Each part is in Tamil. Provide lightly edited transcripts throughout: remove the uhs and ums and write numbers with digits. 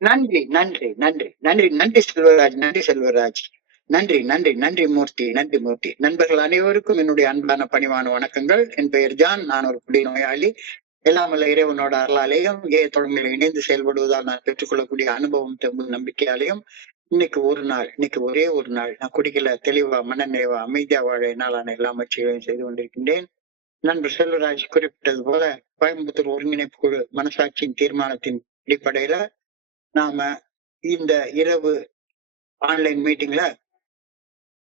நன்றி, நன்றி, நன்றி, நன்றி, நன்றி செல்வராஜ், நன்றி செல்வராஜ். நன்றி, நன்றி, நன்றி மூர்த்தி, நன்றி மூர்த்தி. நண்பர்கள் அனைவருக்கும் என்னுடைய அன்பான பணிவான வணக்கங்கள். என் பெயர் ஜான். நான் ஒரு குடிநோயாளி. எல்லாமல்ல இறைவனோட அருளாலேயும் தொடர்பில் இணைந்து செயல்படுவதால் நான் பெற்றுக்கொள்ளக்கூடிய அனுபவம், தெம்பு, நம்பிக்கையாலையும் இன்னைக்கு ஒரு நாள், இன்னைக்கு ஒரே ஒரு நாள் நான் குடிக்கல, தெளிவா, மனநிறைவா, அமைதியா வாழ என்னாலான எல்லா முயற்சிகளையும் செய்து கொண்டிருக்கின்றேன். நண்பர் செல்வராஜ் குறிப்பிட்டது போல கோயம்புத்தூர் ஒருங்கிணைப்பு குழு மனசாட்சியின் தீர்மானத்தின் அடிப்படையில நாம இந்த இரவு ஆன்லைன் மீட்டிங்ல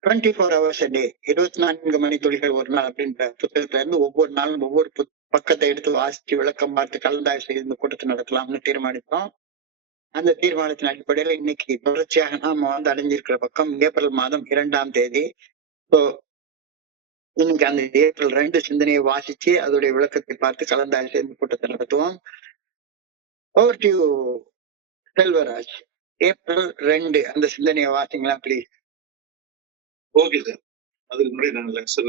24 hours a day, 24 மணி துளிகள் ஒரு நாள் அப்படின்ற புத்தகத்துல இருந்து ஒவ்வொரு நாளும் ஒவ்வொரு பக்கத்தை எடுத்து வாசிச்சு விளக்கம் பார்த்து கலந்தாய்வு செய்து இந்த கூட்டத்தை நடத்தலாம்னு தீர்மானித்தோம். அந்த தீர்மானத்தின் அடிப்படையில இன்னைக்கு தொடர்ச்சியாக நாம அடைஞ்சிருக்கிற பக்கம் ஏப்ரல் மாதம் 2ஆம் தேதி. இன்னைக்கு அந்த ஏப்ரல் 2 சிந்தனையை வாசிச்சு அதோடைய விளக்கத்தை பார்த்து கலந்தாய்வு செய்து கூட்டத்தை நடத்துவோம். Over to Selvaraj. ஏப்ரல் 2 அந்த சிந்தனையை வாசிங்களா பிளீஸ். Okay sir. அதுக்கு முன்னாடி நான் லெக்சர்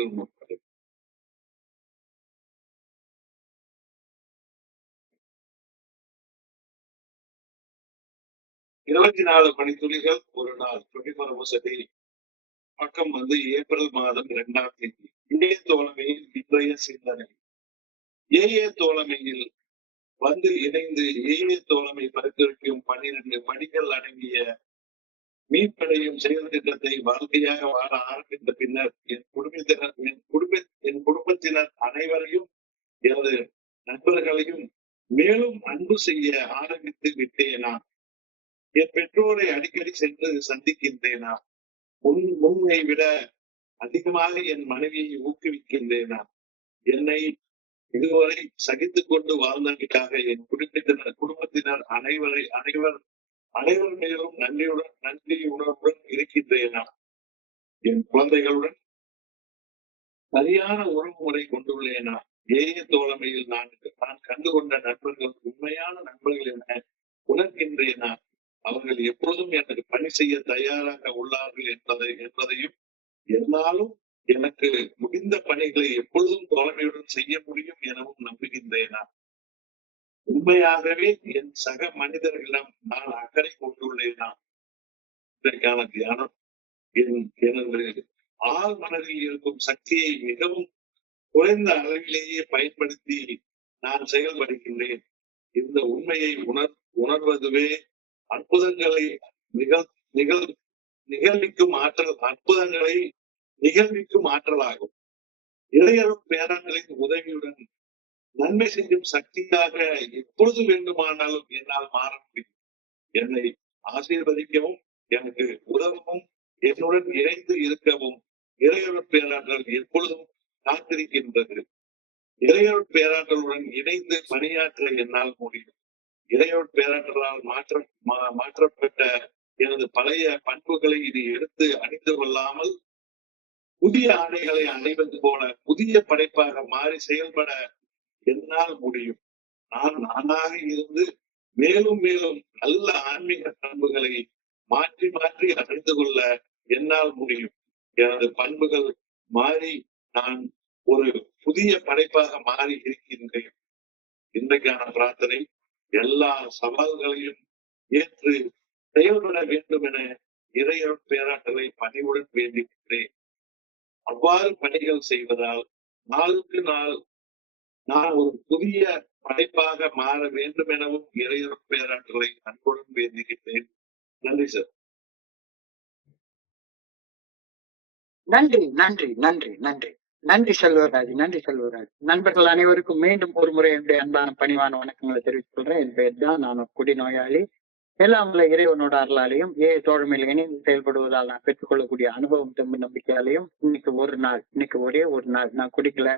24 மணித்துளிகள் ஒரு நாள், 24 hours a day. பக்கம் ஏப்ரல் மாதம் 2ஆம் தேதி. இணைய தோழமையில் இன்றைய சிந்தனை. ஏஏ தோழமையில் இணைந்து ஏஏ தோழமை பரிந்துரைக்கும் 12 மணிகள் அடங்கிய மீட்படையும் செயல் திட்டத்தை வாழ்க்கையாக வாழ ஆரம்பித்த பின்னர் என் குடும்பத்தினர் அனைவரையும் எனது நண்பர்களையும் மேலும் அன்பு செய்ய ஆரம்பித்து விட்டேனா? என் பெற்றோரை அடிக்கடி சென்று சந்திக்கின்றேனா? முன்னை விட அதிகமாக என் மனைவியை ஊக்குவிக்கின்றேனா? என்னை இதுவரை சகித்துக் கொண்டு வாழ்ந்ததற்காக என் குடும்பத்தினர் அனைவர் மேலும் நன்றியுடன் இருக்கின்றேனா? என் குழந்தைகளுடன் சரியான உறவுமுறை கொண்டுள்ளேனா? ஏஏ தோழமையில் நான் கண்டுகொண்ட நண்பர்கள் உண்மையான நண்பர்கள் என உணர்கின்றேனா? அவர்கள் எப்பொழுதும் எனக்கு பணி செய்ய தயாராக உள்ளார்கள் என்பதையும் என்னாலும் எனக்கு முடிந்த பணிகளை எப்பொழுதும் தோழமையுடன் செய்ய முடியும் எனவும் நம்புகின்றேனா? உண்மையாகவே என் சக மனிதர்களிடம் நான் அக்கறை கொண்டுள்ளேனா? இதற்கான தியானம் எனது ஆள் மனதில் இருக்கும் சக்தியை மிகவும் குறைந்த அளவிலேயே பயன்படுத்தி நான் செயல்படுகின்றேன். இந்த உண்மையை உணர்வதுவே அற்புதங்களை நிகழ்விக்கும் ஆற்றலாகும். இளையரும் பேரன்களின் உதவியுடன் நன்மை செய்யும் சக்தியாக எப்பொழுது வேண்டுமானாலும் என்னால் மாற முடியும். என்னை ஆசீர்வதிக்கவும் எனக்கு உதவவும் என்னுடன் இணைந்து இருக்கவும் இளையவர் பேராற்றல் எப்பொழுதும் காத்திருக்கின்றது. இளையவர் பேராற்றலுடன் இணைந்து பணியாற்ற என்னால் முடியும். இளையவர் பேராற்றலால் மாற்றப்பட்ட எனது பழைய பண்புகளை இது எடுத்து அணிந்து கொள்ளாமல் புதிய ஆடைகளை அணிவது போல புதிய படைப்பாக மாறி செயல்பட என்னால் முடியும். நான் நானாக இருந்து மேலும் மேலும் நல்ல ஆன்மீக பண்புகளை மாற்றி மாற்றி அடைந்து கொள்ள என்னால் முடியும். எனது பண்புகள் மாறி நான் ஒரு புதிய படைப்பாக மாறி இருக்கின்றேன். இன்றைக்கான பிரார்த்தனை, எல்லா சவால்களையும் ஏற்று செயல்பட வேண்டும் என இறையருள் பேராற்றலை பணிவுடன் வேண்டுகின்றேன். அவ்வாறு பணிகள் செய்வதால் நாளுக்கு நாள் நான் ஒரு புதிய படைப்பாக மாற வேண்டும் எனவும் இறையருள் பேராற்றலை அன்புடன் வேண்டுகின்றேன். நன்றி சார். நன்றி, நன்றி, நன்றி, நன்றி, நன்றி செல்வராஜ், நன்றி செல்வராஜ். நண்பர்கள் அனைவருக்கும் மீண்டும் ஒரு முறை என்னுடைய அன்பான பணிவான வணக்கங்களை தெரிவித்துக் கொள்றேன். என் பெயர் தான், நான் ஒரு குடிநோயாளி. எல்லாம் உள்ள இறைவனோட அருளாலையும் தோழமையில் இணைந்து செயல்படுவதால் நான் பெற்றுக்கொள்ளக்கூடிய அனுபவம், தெம்பு, நம்பிக்கையாலையும் இன்னைக்கு ஒரே ஒரு நாள் நான் குடிக்கல,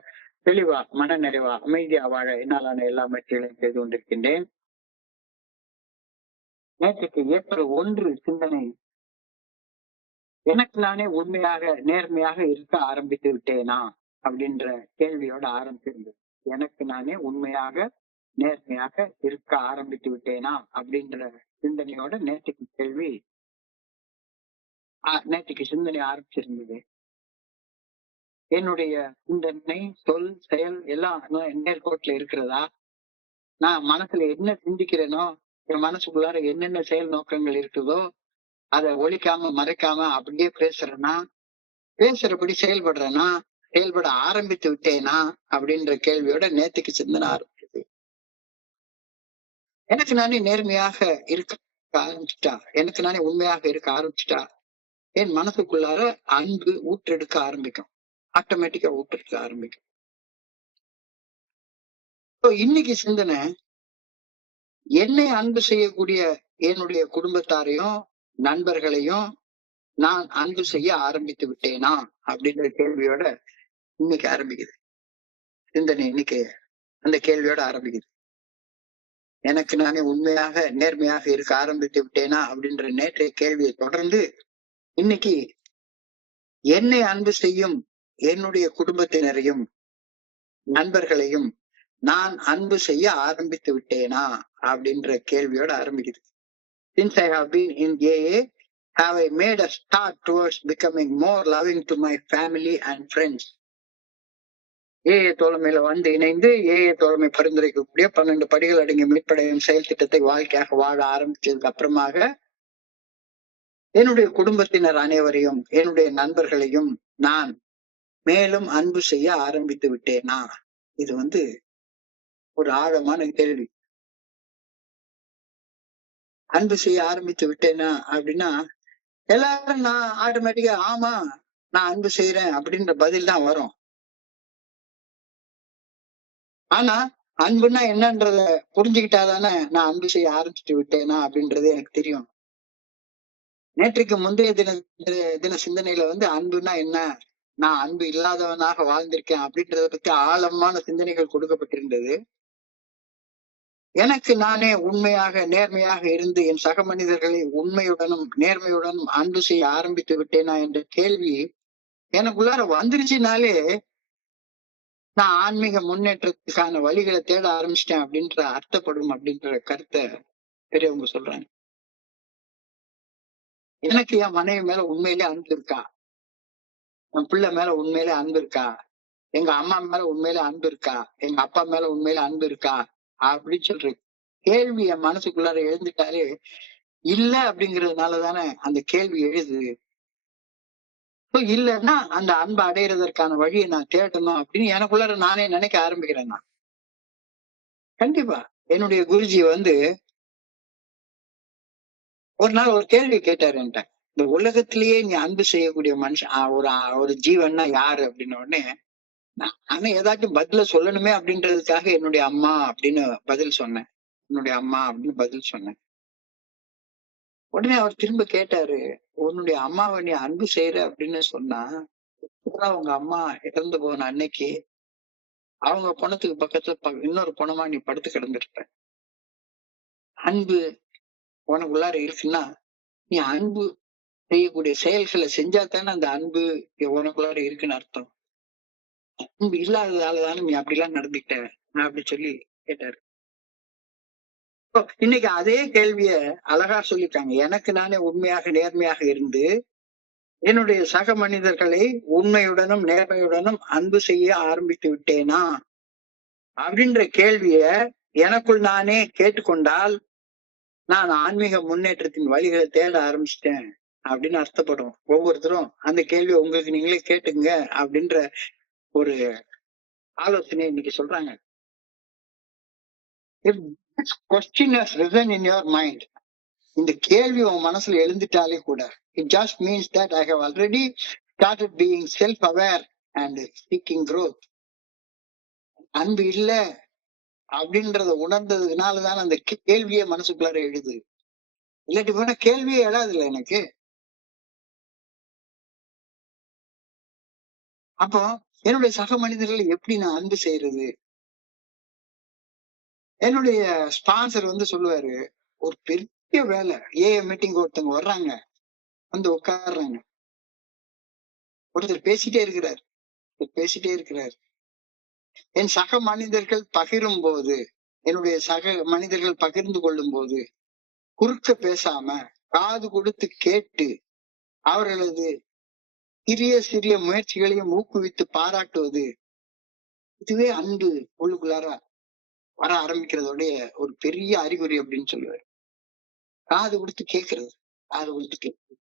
தெளிவா, மன நிறைவா, அமைதியா வாழ என்னாலான எல்லா முயற்சிகளையும் செய்து கொண்டிருக்கின்றேன். நேற்றுக்கு ஏப்ரல் 1 சிந்தனை, எனக்கு நானே உண்மையாக நேர்மையாக இருக்க ஆரம்பித்து விட்டேனா அப்படின்ற கேள்வியோட ஆரம்பிச்சிருந்தது. எனக்கு நானே உண்மையாக நேர்மையாக இருக்க ஆரம்பித்து விட்டேனா அப்படின்ற சிந்தனையோட நேற்றுக்கு சிந்தனை ஆரம்பிச்சிருந்தது. என்னுடைய சிந்தனை, சொல், செயல் எல்லாம் நேர்கோட்டில் இருக்கிறதா? நான் மனசுல என்ன சிந்திக்கிறேனோ என் மனசுக்குள்ளார என்னென்ன செயல் நோக்கங்கள் இருக்குதோ அதை ஒழிக்காம மறைக்காம அப்படியே பேசுறேன்னா, பேசுறபடி செயல்படுறேன்னா, செயல்பட ஆரம்பித்து விட்டேனா அப்படின்ற கேள்வியோட நேத்துக்கு சிந்தனை ஆரம்பிக்குது. எனக்கு நானே நேர்மையாக இருக்க ஆரம்பிச்சுட்டா, எனக்கு நானே உண்மையாக இருக்க ஆரம்பிச்சுட்டா, என் மனசுக்குள்ளார அன்பு ஊற்றெடுக்க ஆரம்பிக்கும். ஆட்டோமேட்டிக்கா ஊற்றெடுக்க ஆரம்பிக்கும். இன்னைக்கு சிந்தனை, என்னை அன்பு செய்யக்கூடிய என்னுடைய குடும்பத்தாரையும் நண்பர்களையும் நான் அன்பு செய்ய ஆரம்பித்து விட்டேனா அப்படின்ற கேள்வியோட இன்னைக்கு ஆரம்பிக்குது சிந்தனை. இன்னைக்கு அந்த கேள்வியோட ஆரம்பிக்குது. எனக்கு நானே உண்மையாக நேர்மையாக இருக்க ஆரம்பித்து விட்டேனா அப்படின்ற நேற்றைய கேள்வியை தொடர்ந்து இன்னைக்கு என்னை அன்பு செய்யும் என்னுடைய குடும்பத்தினரையும் நண்பர்களையும் நான் அன்பு செய்ய ஆரம்பித்து விட்டேனா அப்படின்ற கேள்வியோட ஆரம்பிக்குது. Since I have been in AA, have I made a start towards becoming more loving to my family and friends? ஏஏ தோழமையில வந்து இணைந்து ஏஏ தோழமை பரிந்துரைக்கக்கூடிய 12 படிகள் அடங்கிய மீட்படையும் செயல் திட்டத்தை வாழ்க்கையாக வாழ ஆரம்பிச்சதுக்கு அப்புறமாக என்னுடைய குடும்பத்தினர் அனைவரையும் என்னுடைய நண்பர்களையும் நான் மேலும் அன்பு செய்ய ஆரம்பித்து விட்டேனா? இது ஒரு ஆழமான கேள்வி. அன்பு செய்ய ஆரம்பித்து விட்டேனா அப்படின்னா எல்லாரும் நான் ஆட்டோமேட்டிக்கா ஆமா நான் அன்பு செய்யறேன் அப்படின்ற பதில் தான் வரும். ஆனா அன்புன்னா என்னன்றத புரிஞ்சுக்கிட்டாதானே நான் அன்பு செய்ய ஆரம்பிச்சுட்டு விட்டேனா அப்படின்றது எனக்கு தெரியும். நேற்றைக்கு முந்தைய தின சிந்தனையில அன்புன்னா என்ன, நான் அன்பு இல்லாதவனாக வாழ்ந்திருக்கேன் அப்படின்றத பத்தி ஆழமான சிந்தனைகள் கொடுக்கப்பட்டிருந்தது. எனக்கு நானே உண்மையாக நேர்மையாக இருந்து என் சக மனிதர்களை உண்மையுடனும் நேர்மையுடனும் அன்பு செய்ய ஆரம்பித்து விட்டேனா என்ற கேள்வி எனக்குள்ளார வந்துருச்சுனாலே நான் ஆன்மீக முன்னேற்றத்துக்கான வழிகளை தேட ஆரம்பிச்சிட்டேன் அப்படின்ற அர்த்தப்படும் அப்படின்ற கருத்தை பெரியவங்க சொல்றாங்க. எனக்கு என் மனைவி மேல உண்மையிலே அன்பு இருக்கா, என் பிள்ளை மேல உண்மையிலே அன்பு இருக்கா, எங்க அம்மா மேல உண்மையில அன்பு இருக்கா, எங்க அப்பா மேல உண்மையில அன்பு இருக்கா அப்படின்னு சொல்ற கேள்வி என் மனசுக்குள்ளார எழுந்துட்டாலே இல்ல அப்படிங்கிறதுனாலதானே அந்த கேள்வி எழுது. இல்லைன்னா அந்த அன்பை அடையிறதற்கான வழியை நான் தேடணும் அப்படின்னு எனக்குள்ளார நானே நினைக்க ஆரம்பிக்கிறேன். நான் கண்டிப்பா என்னுடைய குருஜி ஒரு நாள் ஒரு கேள்வி கேட்டாரு என்கிட்ட, இந்த உலகத்திலேயே நீ அன்பு செய்யக்கூடிய மனுஷன் ஒரு ஜீவன்னா யாரு அப்படின்ன உடனே ஆனா ஏதாச்சும் பதில சொல்லணுமே அப்படின்றதுக்காக என்னுடைய அம்மா அப்படின்னு பதில் சொன்னேன். என்னுடைய அம்மா அப்படின்னு பதில் சொன்னேன். உடனே அவர் திரும்ப கேட்டாரு, உன்னுடைய அம்மாவை நீ அன்பு செய்யற அப்படின்னு சொன்னா உங்க அம்மா இறந்து போன அன்னைக்கு அவங்க பணத்துக்கு பக்கத்துல இன்னொரு பணமா நீ படுத்து கிடந்திருப்ப. அன்பு உனக்குள்ளார இருக்குன்னா நீ அன்பு செய்யக்கூடிய செயல்களை செஞ்சா தானே அந்த அன்பு உனக்குள்ளார இருக்குன்னு அர்த்தம். அன்பு இல்லாததாலதானே நீ அப்படிலாம் நடந்துக்கிட்ட அப்படி சொல்லி கேட்டாரு. இன்னைக்கு அதே கேள்விய அழகா சொல்லிட்டாங்க. எனக்கு நானே உண்மையாக நேர்மையாக இருந்து என்னுடைய சக மனிதர்களை உண்மையுடனும் நேர்மையுடனும் அன்பு செய்ய ஆரம்பித்து விட்டேனா அப்படின்ற கேள்விய எனக்குள் நானே கேட்டுக்கொண்டால் நான் ஆன்மீக முன்னேற்றத்தின் வழிகளை தேட ஆரம்பிச்சிட்டேன் அப்படின்னு அர்த்தப்படும். ஒவ்வொருத்தரும் அந்த கேள்வியை உங்களுக்கு நீங்களே கேட்டுங்க அப்படின்ற ஒரு ஆலோசனை இன்னைக்கு சொல்றாங்க. If this question has risen in your mind, இந்த கேள்வி உன் மனசுல எழுந்துட்டாலே கூட it just means that I have already started being self-aware and seeking growth. அன்பு இல்ல அப்படின்றத உணர்ந்ததுனாலதான் அந்த கேள்வியே மனசுக்குள்ளார எழுது. இல்லாட்டி போனா கேள்வியே எழாது இல்லை எனக்கு. அப்போ என்னுடைய சக மனிதர்களை எப்படி நான் அன்பு செய்யறது? என்னுடைய ஸ்பான்சர் சொல்லுவாரு, ஒரு பெரிய வேலை ஏஏ மீட்டிங் ஒருத்தவங்க வர்றாங்க, உட்கார்றாங்க, ஒருத்தர் பேசிட்டே இருக்கிறார். என் சக மனிதர்கள் பகிரும் போது, என்னுடைய சக மனிதர்கள் பகிர்ந்து கொள்ளும் போது குறுக்க பேசாம காது கொடுத்து கேட்டு அவர்களது சிறிய சிறிய முயற்சிகளையும் ஊக்குவித்து பாராட்டுவது, இதுவே அன்பு உள்ளுக்குள்ளார வர ஆரம்பிக்கிறதோடைய ஒரு பெரிய அறிகுறி அப்படின்னு சொல்லுவாரு. காது கொடுத்து கேட்கறது, காது கொடுத்து கேட்கறது.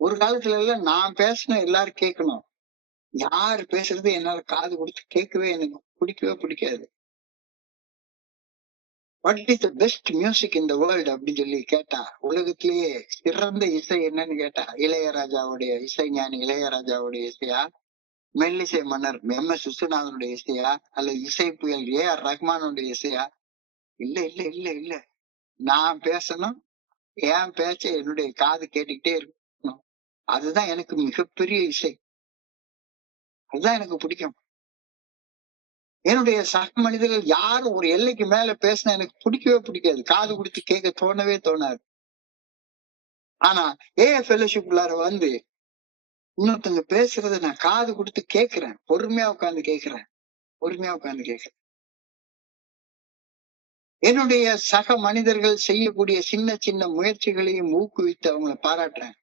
ஒரு காலத்துல எல்லாம் நான் பேசணும் எல்லாரும் கேட்கணும். யார் பேசுறது என்னால காது கொடுத்து கேட்கவே எனக்கு பிடிக்கவே பிடிக்காது. What is the best music in the world அப்படின்னு சொல்லி கேட்டா, உலகத்திலேயே சிறந்த இசை என்னன்னு கேட்டா, இளையராஜாவுடைய இசை ஞானி இளையராஜாவுடைய இசையா, மெல்லிசை மன்னர் எம்.எஸ். விஸ்வநாதனுடைய இசையா, அல்லது இசை புயல் ஏ.ஆர். ரஹ்மானுடைய இசையா? இல்ல இல்ல இல்ல இல்ல. நான் பேசணும், என் பேச்ச என்னுடைய காது கேட்டுக்கிட்டே இருக்கணும். அதுதான் எனக்கு மிகப்பெரிய இசை. அதுதான் எனக்கு பிடிக்கும். என்னுடைய சக மனிதர்கள் யாரும் ஒரு எல்லைக்கு மேல பேசினா எனக்கு பிடிக்கவே பிடிக்காது. காது கொடுத்து கேட்க தோணவே தோணாது. ஆனா ஃபெலோஷிப் உள்ளார வந்து இன்னொருத்தவங்க பேசுறத நான் காது கொடுத்து கேட்கிறேன். பொறுமையா உட்கார்ந்து கேட்கிறேன். பொறுமையா உட்கார்ந்து கேட்கிறேன். என்னுடைய சக மனிதர்கள் செய்யக்கூடிய சின்ன சின்ன முயற்சிகளையும் ஊக்குவித்து அவங்கள பாராட்டுறேன்.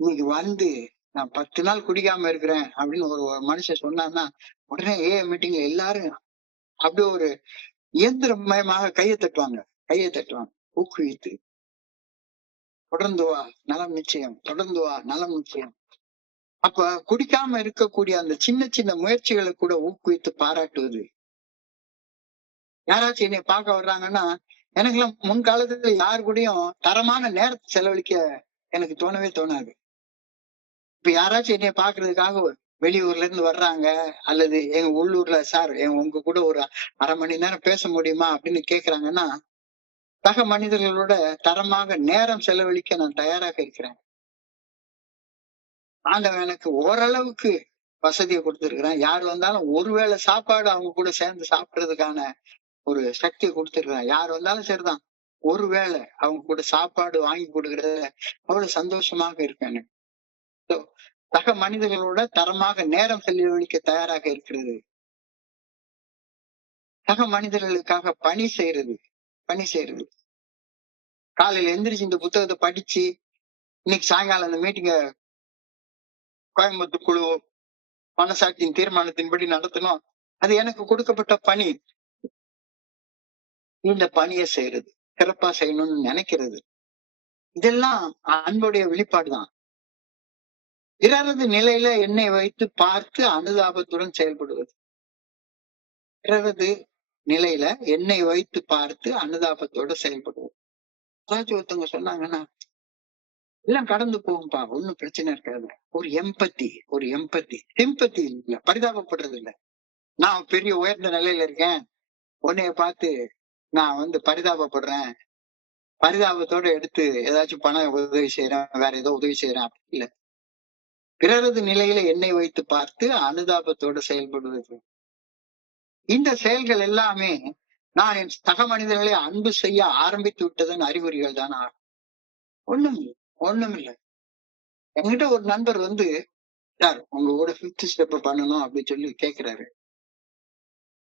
இன்னைக்கு வந்து நான் 10 நாள் குடிக்காம இருக்கிறேன் அப்படின்னு ஒரு மனுஷன் சொன்னான்னா, உடனே மீட்டிங்ல எல்லாரும் அப்படியே ஒரு இயந்திரமயமாக கையை தட்டுவாங்க. கையை தட்டுவாங்க ஊக்குவித்து. தொடர்ந்து வா, நலம் நிச்சயம். தொடர்ந்து வா, நலம் நிச்சயம். அப்ப குடிக்காம இருக்கக்கூடிய அந்த சின்ன சின்ன முயற்சிகளை கூட ஊக்குவித்து பாராட்டுவது. யாராச்சும் என்னை பார்க்க வர்றாங்கன்னா, எனக்கெல்லாம் முன்காலத்துல யாரு கூடயும் தரமான நேரத்தை செலவழிக்க எனக்கு தோணவே தோணாது. இப்ப யாராச்சும் என்னைய பாக்குறதுக்காக வெளியூர்ல இருந்து வர்றாங்க, அல்லது எங்க உள்ளூர்ல சார் உங்க கூட ஒரு 1/2 மணி நேரம் பேச முடியுமா அப்படின்னு கேக்குறாங்கன்னா, சக மனிதர்களோட தரமாக நேரம் செலவழிக்க நான் தயாராக இருக்கிறேன். ஆண்டவன் எனக்கு ஓரளவுக்கு வசதியை கொடுத்திருக்கிறேன். யார் வந்தாலும் ஒருவேளை சாப்பாடு அவங்க கூட சேர்ந்து சாப்பிடுறதுக்கான ஒரு சக்தியை கொடுத்திருக்கிறேன். யார் வந்தாலும் சரிதான், ஒருவேளை அவங்க கூட சாப்பாடு வாங்கி கொடுக்கறதுல அவ்வளவு சந்தோஷமாக இருப்பேன். சக மனிதர்களோட தரமாக நேரம் செலவழிக்க தயாராக இருக்கிறது. சக மனிதர்களுக்காக பணி செய்யறது. காலையில எந்திரிச்சு இந்த புத்தகத்தை படிச்சு, இன்னைக்கு சாயங்காலம் அந்த மீட்டிங்க கோயம்புத்தூர் குழு மனசாட்சியின் தீர்மானத்தின்படி நடத்தணும். அது எனக்கு கொடுக்கப்பட்ட பணி. இந்த பணியை செய்யறது, சிறப்பா செய்யணும்னு நினைக்கிறது, இதெல்லாம் அன்புடைய வெளிப்பாடுதான். பிறரது நிலையில என்னை வைத்து பார்த்து அனுதாபத்துடன் செயல்படுவது. பிறரது நிலையில என்னை வைத்து பார்த்து அனுதாபத்தோட செயல்படுவது. ஏதாச்சும் ஒருத்தவங்க சொன்னாங்கன்னா, எல்லாம் கடந்து போகும்பா, ஒண்ணும் பிரச்சனை இருக்காது. ஒரு எம்பத்தி சிம்பத்தி இல்ல, பரிதாபப்படுறது இல்ல. நான் பெரிய உயர்ந்த நிலையில இருக்கேன், உன்னைய பார்த்து நான் வந்து பரிதாபப்படுறேன், பரிதாபத்தோட எடுத்து ஏதாச்சும் பண உதவி செய்யறேன், வேற ஏதோ உதவி செய்யறேன் அப்படி இல்ல. பிறரது நிலையில என்னை வைத்து பார்த்து அனுதாபத்தோட செயல்படுவது. இந்த செயல்கள் எல்லாமே நான் என் சக மனிதர்களை அன்பு செய்ய ஆரம்பித்து விட்டதன் அறிகுறிகள் தான். ஒண்ணும் இல்ல. என்கிட்ட ஒரு நண்பர் வந்து, சார் உங்க கூட 5th ஸ்டெப் பண்ணணும் அப்படின்னு சொல்லி கேக்குறாரு.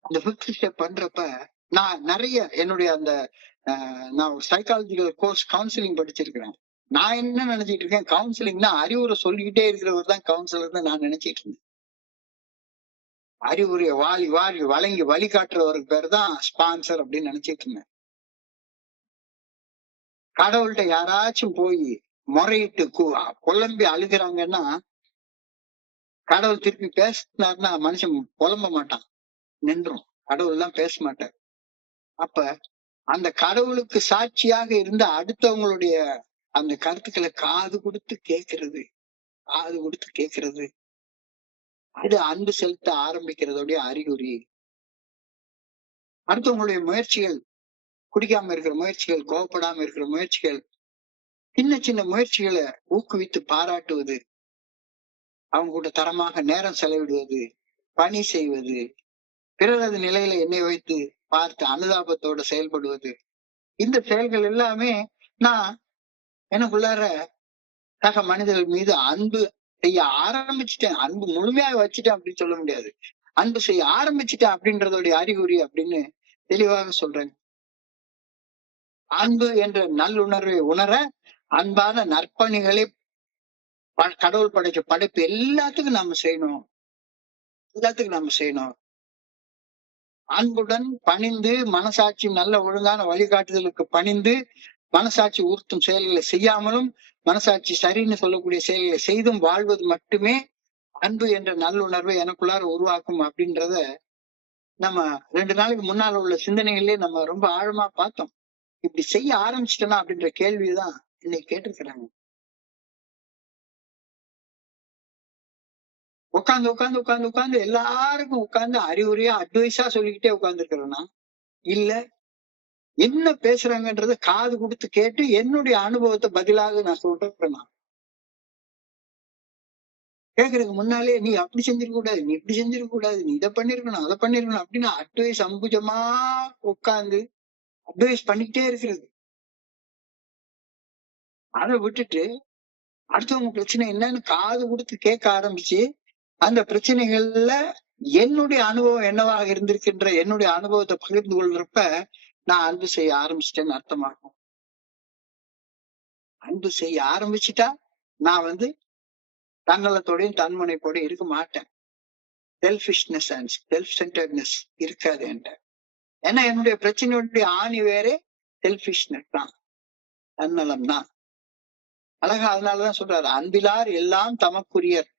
அந்த 5th ஸ்டெப் பண்றப்ப நான் நிறைய என்னுடைய அந்த நான் ஒரு சைக்காலஜிக்கல் கோர்ஸ் கவுன்சிலிங் படிச்சிருக்கிறேன். நான் என்ன நினைச்சிட்டு இருக்கேன், கவுன்சிலிங்னா அறிவுரை சொல்லிக்கிட்டே இருக்கிறவர் தான் கவுன்சிலர் தான் நான் நினைச்சிட்டு இருந்தேன். அறிவுரையை வாரி வழங்கி வழிகாட்டுறவருக்கு பேர் தான் ஸ்பான்சர் அப்படின்னு நினைச்சிட்டு இருந்தேன். கடவுள்கிட்ட யாராச்சும் போய் முறையிட்டு புலம்பி அழுகிறாங்கன்னா, கடவுள் திருப்பி பேசினார்னா மனுஷன் புலம்ப மாட்டான், நின்றும். கடவுள் எல்லாம் பேச மாட்டார். அப்ப அந்த கடவுளுக்கு சாட்சியாக இருந்த அடுத்தவங்களுடைய அந்த கருத்துக்களை காது கொடுத்து கேட்கிறது, அது அன்பு செலுத்த ஆரம்பிக்கிறதுடைய அறிகுறி. அடுத்தவங்களுடைய முயற்சிகள், குடிக்காம இருக்கிற முயற்சிகள், கோவப்படாம இருக்கிற முயற்சிகள், சின்ன சின்ன முயற்சிகளை ஊக்குவித்து பாராட்டுவது, அவங்க கூட தரமாக நேரம் செலவிடுவது, பணி செய்வது, பிறரது நிலையில என்னை வைத்து பார்த்து அனுதாபத்தோட செயல்படுவது, இந்த செயல்கள் எல்லாமே நான் எனக்குள்ளார சக மனிதர்கள் மீது அன்பு செய்ய ஆரம்பிச்சுட்டேன். அன்பு முழுமையாக வச்சுட்டேன் அப்படின்னு சொல்ல முடியாது, அன்பு செய்ய ஆரம்பிச்சுட்டேன் அப்படின்றதோடைய அறிகுறி அப்படின்னு தெளிவாக சொல்றேன். அன்பு என்ற நல்லுணர்வை உணர அன்பான நற்பணிகளை கடவுள் படைச்ச படைப்பு எல்லாத்துக்கும் நாம செய்யணும். அன்புடன் பணிந்து, மனசாட்சி நல்ல ஒழுங்கான வழிகாட்டுதலுக்கு பணிந்து, மனசாட்சி உறுத்தும் செயல்களை செய்யாமலும், மனசாட்சி சரின்னு சொல்லக்கூடிய செயல்களை செய்தும் வாழ்வது மட்டுமே அன்பு என்ற நல்லுணர்வை எனக்குள்ளார உருவாக்கும் அப்படின்றத நம்ம 2 நாளைக்கு முன்னால உள்ள சிந்தனைகளே நம்ம ரொம்ப ஆழமா பார்த்தோம். இப்படி செய்ய ஆரம்பிச்சிட்டனா அப்படின்ற கேள்விதான் இன்னைக்கு கேட்டிருக்கிறாங்க. உட்கார்ந்து எல்லாருக்கும் உட்கார்ந்து அறிவுரையா அட்வைஸா சொல்லிக்கிட்டே உட்கார்ந்து இருக்கிறேன்னா, இல்ல என்ன பேசுறாங்கன்றத காது கொடுத்து கேட்டு என்னுடைய அனுபவத்தை பதிலாக நான் சொல்றேன். கேக்குறதுக்கு முன்னாலே நீ அப்படி செஞ்சிருக்க கூடாது, நீ இப்படி செஞ்சிருக்க கூடாது, நீ இதை பண்ணிருக்கணும், அதை பண்ணிருக்கணும் அப்படின்னு அட்வைஸ் அம்புஜமா உட்கார்ந்து அட்வைஸ் பண்ணிக்கிட்டே இருக்கிறது. அதை விட்டுட்டு அடுத்தவங்க பிரச்சனை என்னன்னு காது கொடுத்து கேட்க ஆரம்பிச்சு அந்த பிரச்சனைகள்ல என்னுடைய அனுபவம் என்னவாக இருந்திருக்கின்ற என்னுடைய அனுபவத்தை பகிர்ந்து கொள்றப்ப நான் அன்பு செய்ய ஆரம்பிச்சிட்டேன்னு அர்த்தமாகும். அன்பு செய்ய ஆரம்பிச்சுட்டா நான் தன்னலத்தோடையும் தன்முனைப்போடையும் இருக்க மாட்டேன். செல்ஃபிஷ்னஸ் அண்ட் செல்ஃப் சென்டர்ட்னஸ் இருக்காது என்கிட்ட. ஏன்னா என்னுடைய பிரச்சனையுடைய ஆணி வேறே செல்ஃபிஷ்னஸ் தான், தன்னலம் தான். அழகா அதனாலதான் சொல்றாரு, அன்பிலார் எல்லாம் தமக்குரியர்,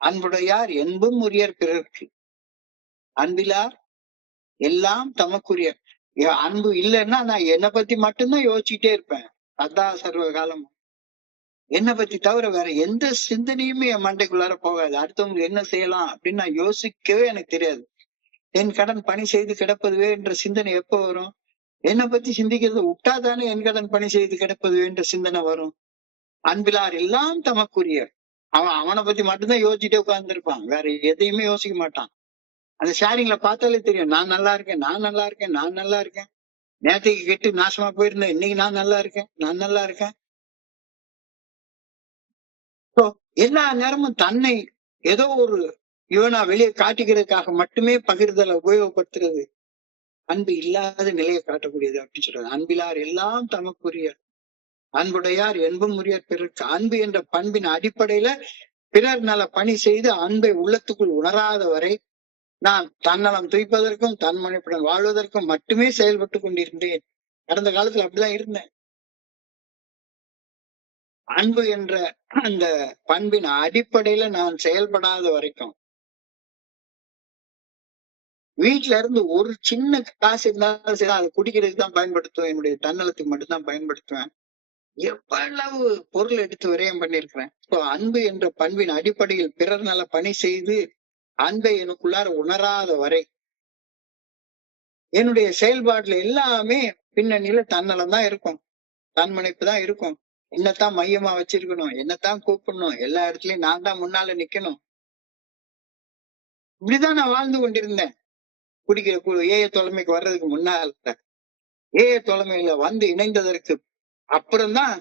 அன்புடையார் என்பும் உரியர் பிறர்க்கு. அன்பிலார் எல்லாம் தமக்குரியர். அன்பு இல்லைன்னா நான் என்னை பத்தி மட்டும்தான் யோசிச்சுட்டே இருப்பேன் சதா சர்வ காலம். என்னை பத்தி தவிர வேற எந்த சிந்தனையுமே என் மண்டைக்குள்ளார போகாது. அடுத்தவங்க என்ன செய்யலாம் அப்படின்னு நான் யோசிக்கவே எனக்கு தெரியாது. என் கடன் பணி செய்து கிடப்பதுவே என்ற சிந்தனை எப்ப வரும்? என்னை பத்தி சிந்திக்கிறது விட்டாதானே என் கடன் பணி செய்து கிடப்பதுவே என்ற சிந்தனை வரும். அன்பிலார் எல்லாம் தமக்குரியர். அவனை பத்தி மட்டும்தான் யோசிச்சுட்டே உட்கார்ந்துருப்பான், வேற எதையுமே யோசிக்க மாட்டான். அந்த ஷேரிங்ல பார்த்தாலே தெரியும், நான் நல்லா இருக்கேன், நான் நல்லா இருக்கேன், நான் நல்லா இருக்கேன். நேத்தைக்கு கெட்டு நாசமா போயிருந்தேன், இன்னைக்கு நான் நல்லா இருக்கேன், நான் நல்லா இருக்கேன். எல்லா நேரமும் தன்னை ஏதோ ஒரு இவனா வெளியே காட்டிக்கிறதுக்காக மட்டுமே பகிர்தலை உபயோகப்படுத்துறது அன்பு இல்லாத நிலையை காட்டக்கூடியது அப்படின்னு சொல்றது. அன்பிலார் எல்லாம் தமக்குரியர், அன்புடையார் என்பும் உரியர் பிறர்க்கு. அன்பு என்ற பண்பின் அடிப்படையில பிறர் நல பணி செய்து அன்பை உள்ளத்துக்குள் உணராத வரை நான் தன்னலம் துய்ப்பதற்கும் தன்முனைப்புடன் வாழ்வதற்கும் மட்டுமே செயல்பட்டு கொண்டிருந்தேன். கடந்த காலத்துல அப்படிதான் இருந்தேன். அன்பு என்ற அந்த பண்பின் அடிப்படையில நான் செயல்படாத வரைக்கும் வீட்டுல இருந்து ஒரு சின்ன காசு இருந்தாலும் சரி அதை குடிக்கிறதுக்கு தான் பயன்படுத்துவேன், என்னுடைய தன்னலத்துக்கு மட்டும்தான் பயன்படுத்துவேன். எவ்வளவு பொருள் எடுத்து விரயம் பண்ணிருக்கிறேன். அன்பு என்ற பண்பின் அடிப்படையில் பிறர் நல பணி செய்து அன்பை எனக்குள்ளார உணராத வரை என்னுடைய செயல்பாட்டுல எல்லாமே பின்னணியில தன்னலம் தான் இருக்கும், தன்முனைப்பு தான் இருக்கும். என்னத்தான் மையமா வச்சிருக்கணும், என்னத்தான் கூப்பிடணும், எல்லா இடத்துலயும் நான் தான் முன்னால நிக்கணும். இப்படிதான் நான் வாழ்ந்து கொண்டிருந்தேன். குடிக்கிற ஏய தலைமைக்கு வர்றதுக்கு முன்னால ஏய தலைமையில இணைந்ததற்கு அப்புறம்தான்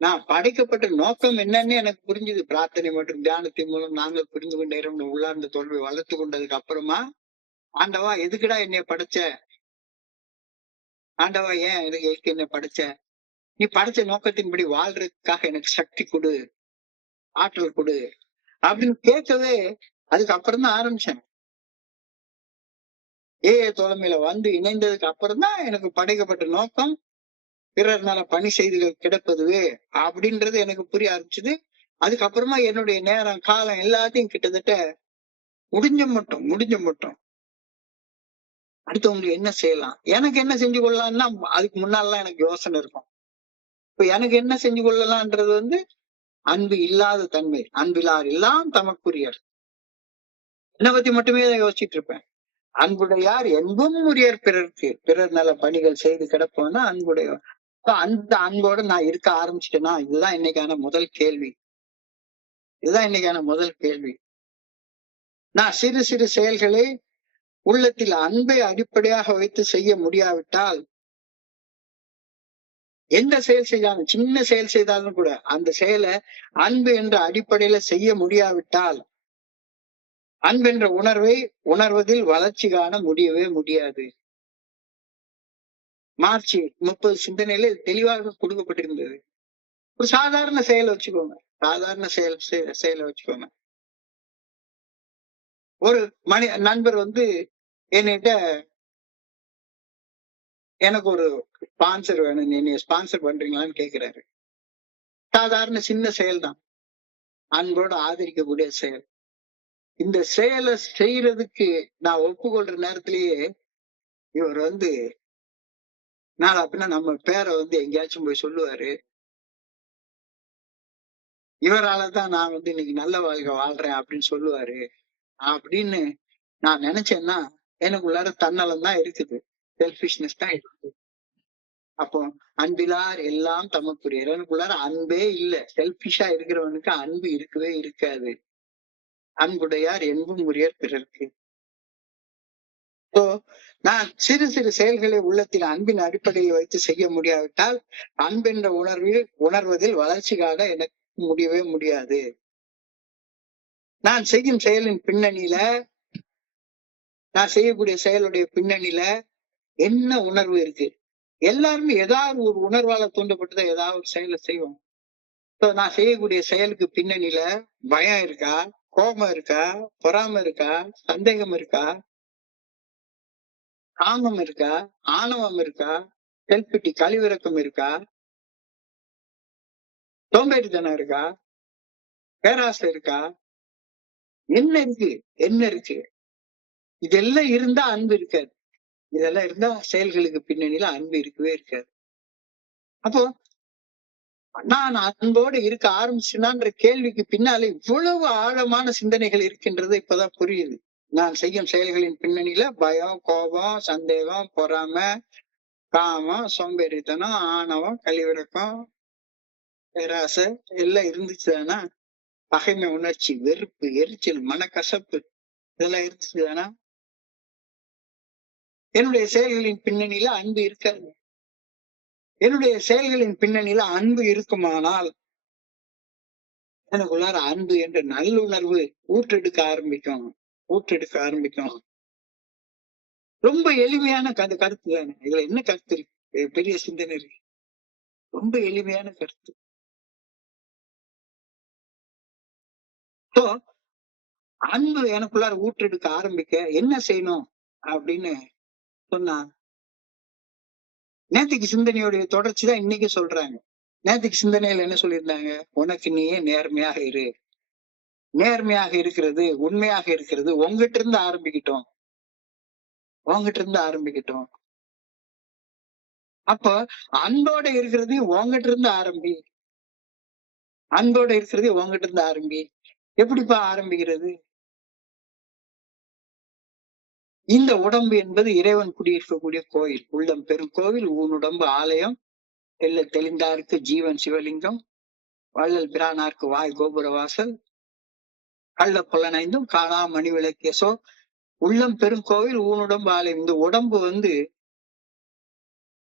நான் படைக்கப்பட்ட நோக்கம் என்னன்னு எனக்கு புரிஞ்சுது. பிரார்த்தனை மற்றும் தியானத்தின் மூலம் நாங்கள் புரிந்து கொண்டேன் உள்ளார்ந்த தொடர்பை வளர்த்து கொண்டதுக்கு அப்புறமா, ஆண்டவா எதுக்குடா என்னைய படைச்ச, ஆண்டவா ஏன் எதுக்கு என்னை படைச்ச, நீ படைச்ச நோக்கத்தின்படி வாழ்றதுக்காக எனக்கு சக்தி கொடு, ஆற்றல் கொடு அப்படின்னு கேட்கவே அதுக்கப்புறம் தான் ஆரம்பிச்சேன். ஏய தோழமையில இணைந்ததுக்கு அப்புறம் தான் எனக்கு படைக்கப்பட்ட நோக்கம் பிறர் நல பணி செய்து கிடப்பதுவே அப்படின்றது எனக்கு புரிய ஆரம்பிச்சது. அதுக்கப்புறமா என்னுடைய நேரம் காலம் எல்லாத்தையும் கிட்டத்தட்ட முடிஞ்ச மட்டும் அடுத்தவங்களுக்கு என்ன செய்யலாம், எனக்கு என்ன செஞ்சு கொள்ளலாம்னா அதுக்கு முன்னாலாம் எனக்கு யோசனை இருக்கும். இப்ப எனக்கு என்ன செஞ்சு கொள்ளலாம்ன்றது அன்பு இல்லாத தன்மை. அன்பிலார் எல்லாம் தமக்குரியர், என்னை பத்தி மட்டுமே தான் யோசிச்சுட்டு இருப்பேன். அன்புடையார் என்பும் உரியர் பிறர்க்கு, பிறர் நல பணிகள் செய்து கிடப்போம்னா அன்புடையார். அந்த அன்போட நான் இருக்க ஆரம்பிச்சிட்டேன்னா இதுதான் இன்னைக்கான முதல் கேள்வி. நான் சிறு சிறு செயல்களை உள்ளத்தில் அன்பை அடிப்படையாக வைத்து செய்ய முடியாவிட்டால், எந்த செயல் செய்தாலும் சின்ன செயல் செய்தாலும் கூட அந்த செயலை அன்பு என்ற அடிப்படையில செய்ய முடியாவிட்டால் அன்பென்ற உணர்வை உணர்வதில் வளர்ச்சி காண முடியவே முடியாது. மார்ச் 30 சிந்தனையில தெளிவாக கொடுக்கப்பட்டிருந்தது. ஒரு சாதாரண செயலை வச்சுக்கோங்க, செயலை வச்சுக்கோங்க. ஒரு நண்பர் என்கிட்ட எனக்கு ஒரு ஸ்பான்சர் வேணும், நீ ஸ்பான்சர் பண்றீங்களான்னு கேக்குறாரு. சாதாரண சின்ன செயல் தான், அன்போடு ஆதரிக்கக்கூடிய செயல். இந்த செயலை செய்யறதுக்கு நான் ஒப்புக்கொள்ற நேரத்திலேயே இவர் நாளை அப்படின்னா நம்ம பேரை எங்கேயாச்சும் போய் சொல்லுவாரு. இவராலதான் நான் இன்னைக்கு நல்ல வாழ்க்கை வாழ்றேன் அப்படின்னு சொல்லுவாரு அப்படின்னு நான் நினைச்சேன்னா எனக்குள்ளார தன்னலம் தான் இருக்குது, செல்பிஷ்னஸ் தான் இருக்குது. அப்போ அன்பிலார் எல்லாம் தமக்குரிய, எனக்குள்ளார அன்பே இல்ல. செல்பிஷா இருக்கிறவனுக்கு அன்பு இருக்கவே இருக்காது. அன்புடையார் என்பும் உரியர் பிறர்க்கு. நான் சிறு சிறு செயல்களை உள்ளத்தில் அன்பின் அடிப்படையில் வைத்து செய்ய முடியாவிட்டால் அன்பென்ற உணர்வதில் வளர்ச்சிக்காக எனக்கு முடியவே முடியாது. நான் செய்யும் செயலின் பின்னணியில, நான் செய்யக்கூடிய செயலுடைய பின்னணியில என்ன உணர்வு இருக்கு? எல்லாருமே ஏதாவது ஒரு உணர்வால தூண்டப்பட்டுதான் ஏதாவது ஒரு செயலை செய்வோம். நான் செய்யக்கூடிய செயலுக்கு பின்னணியில பயம் இருக்கா, கோபம் இருக்கா, பொறாமை இருக்கா, சந்தேகம் இருக்கா, காமம் இருக்கா, ஆணவம் இருக்கா, செல்பிட்டி கழிவிறக்கம் இருக்கா, சோம்பேறித்தனம் இருக்கா, பேராசை இருக்கா, என்ன இருக்கு? என்ன இருக்கு? இதெல்லாம் இருந்தா அன்பு இருக்காது. இதெல்லாம் இருந்தா செயல்களுக்கு பின்னணியில அன்பு இருக்கவே இருக்காது. அப்போ நான் அன்போடு இருக்க ஆரம்பிச்சுனான்ற கேள்விக்கு பின்னால இவ்வளவு ஆழமான சிந்தனைகள் இருக்கின்றது இப்பதான் புரியுது. நான் செய்யும் செயல்களின் பின்னணியில பயம், கோபம், சந்தேகம், பொறாமை, காமம், சோம்பேறித்தனம், ஆணவம், கழிவிறக்கம், பேராசை எல்லாம் இருந்துச்சுதானா? பகைமை உணர்ச்சி, வெறுப்பு, எரிச்சல், மனக்கசப்பு இதெல்லாம் இருந்துச்சுதானா? என்னுடைய செயல்களின் பின்னணியில அன்பு இருக்காது. என்னுடைய செயல்களின் பின்னணியில அன்பு இருக்குமானால் எனக்குள்ளார அன்பு என்ற நல்லுணர்வு ஊற்றெடுக்க ஆரம்பிக்கும். ரொம்ப எளிமையான கருத்து தானே. இதுல என்ன கருத்து இருக்கு? பெரிய சிந்தனை இருக்கு. ரொம்ப எளிமையான கருத்து. அன்பு எனக்குள்ளார ஊற்றெடுக்க ஆரம்பிக்க என்ன செய்யணும் அப்படின்னு சொன்னா, நேத்திக்கு சிந்தனையுடைய தொடர்ச்சி தான் இன்னைக்கு சொல்றாங்க. நேத்திக்கு சிந்தனையில என்ன சொல்லியிருந்தாங்க? உனக்கு நீயே நேர்மையாக இரு. நேர்மையாக இருக்கிறது, உண்மையாக இருக்கிறது உங்ககிட்ட இருந்து ஆரம்பிக்கட்டும். அப்ப அன்போட இருக்கிறது உங்ககிட்ட இருந்து ஆரம்பி. எப்படிப்பா ஆரம்பிக்கிறது? இந்த உடம்பு என்பது இறைவன் குடியிருக்கக்கூடிய கோயில். உள்ளம் பெரும் கோவில், ஊனுடம்பு ஆலயம், தெல்ல தெளிந்தாருக்கு ஜீவன் சிவலிங்கம், வள்ளல் பிரானாருக்கு வாய் கோபுர வாசல், கள்ள புலனைந்தும் காணா மணி விளக்கேசோ. உள்ளம் பெரும் கோவில், ஊனுடம்பு ஆலயம். இந்த உடம்பு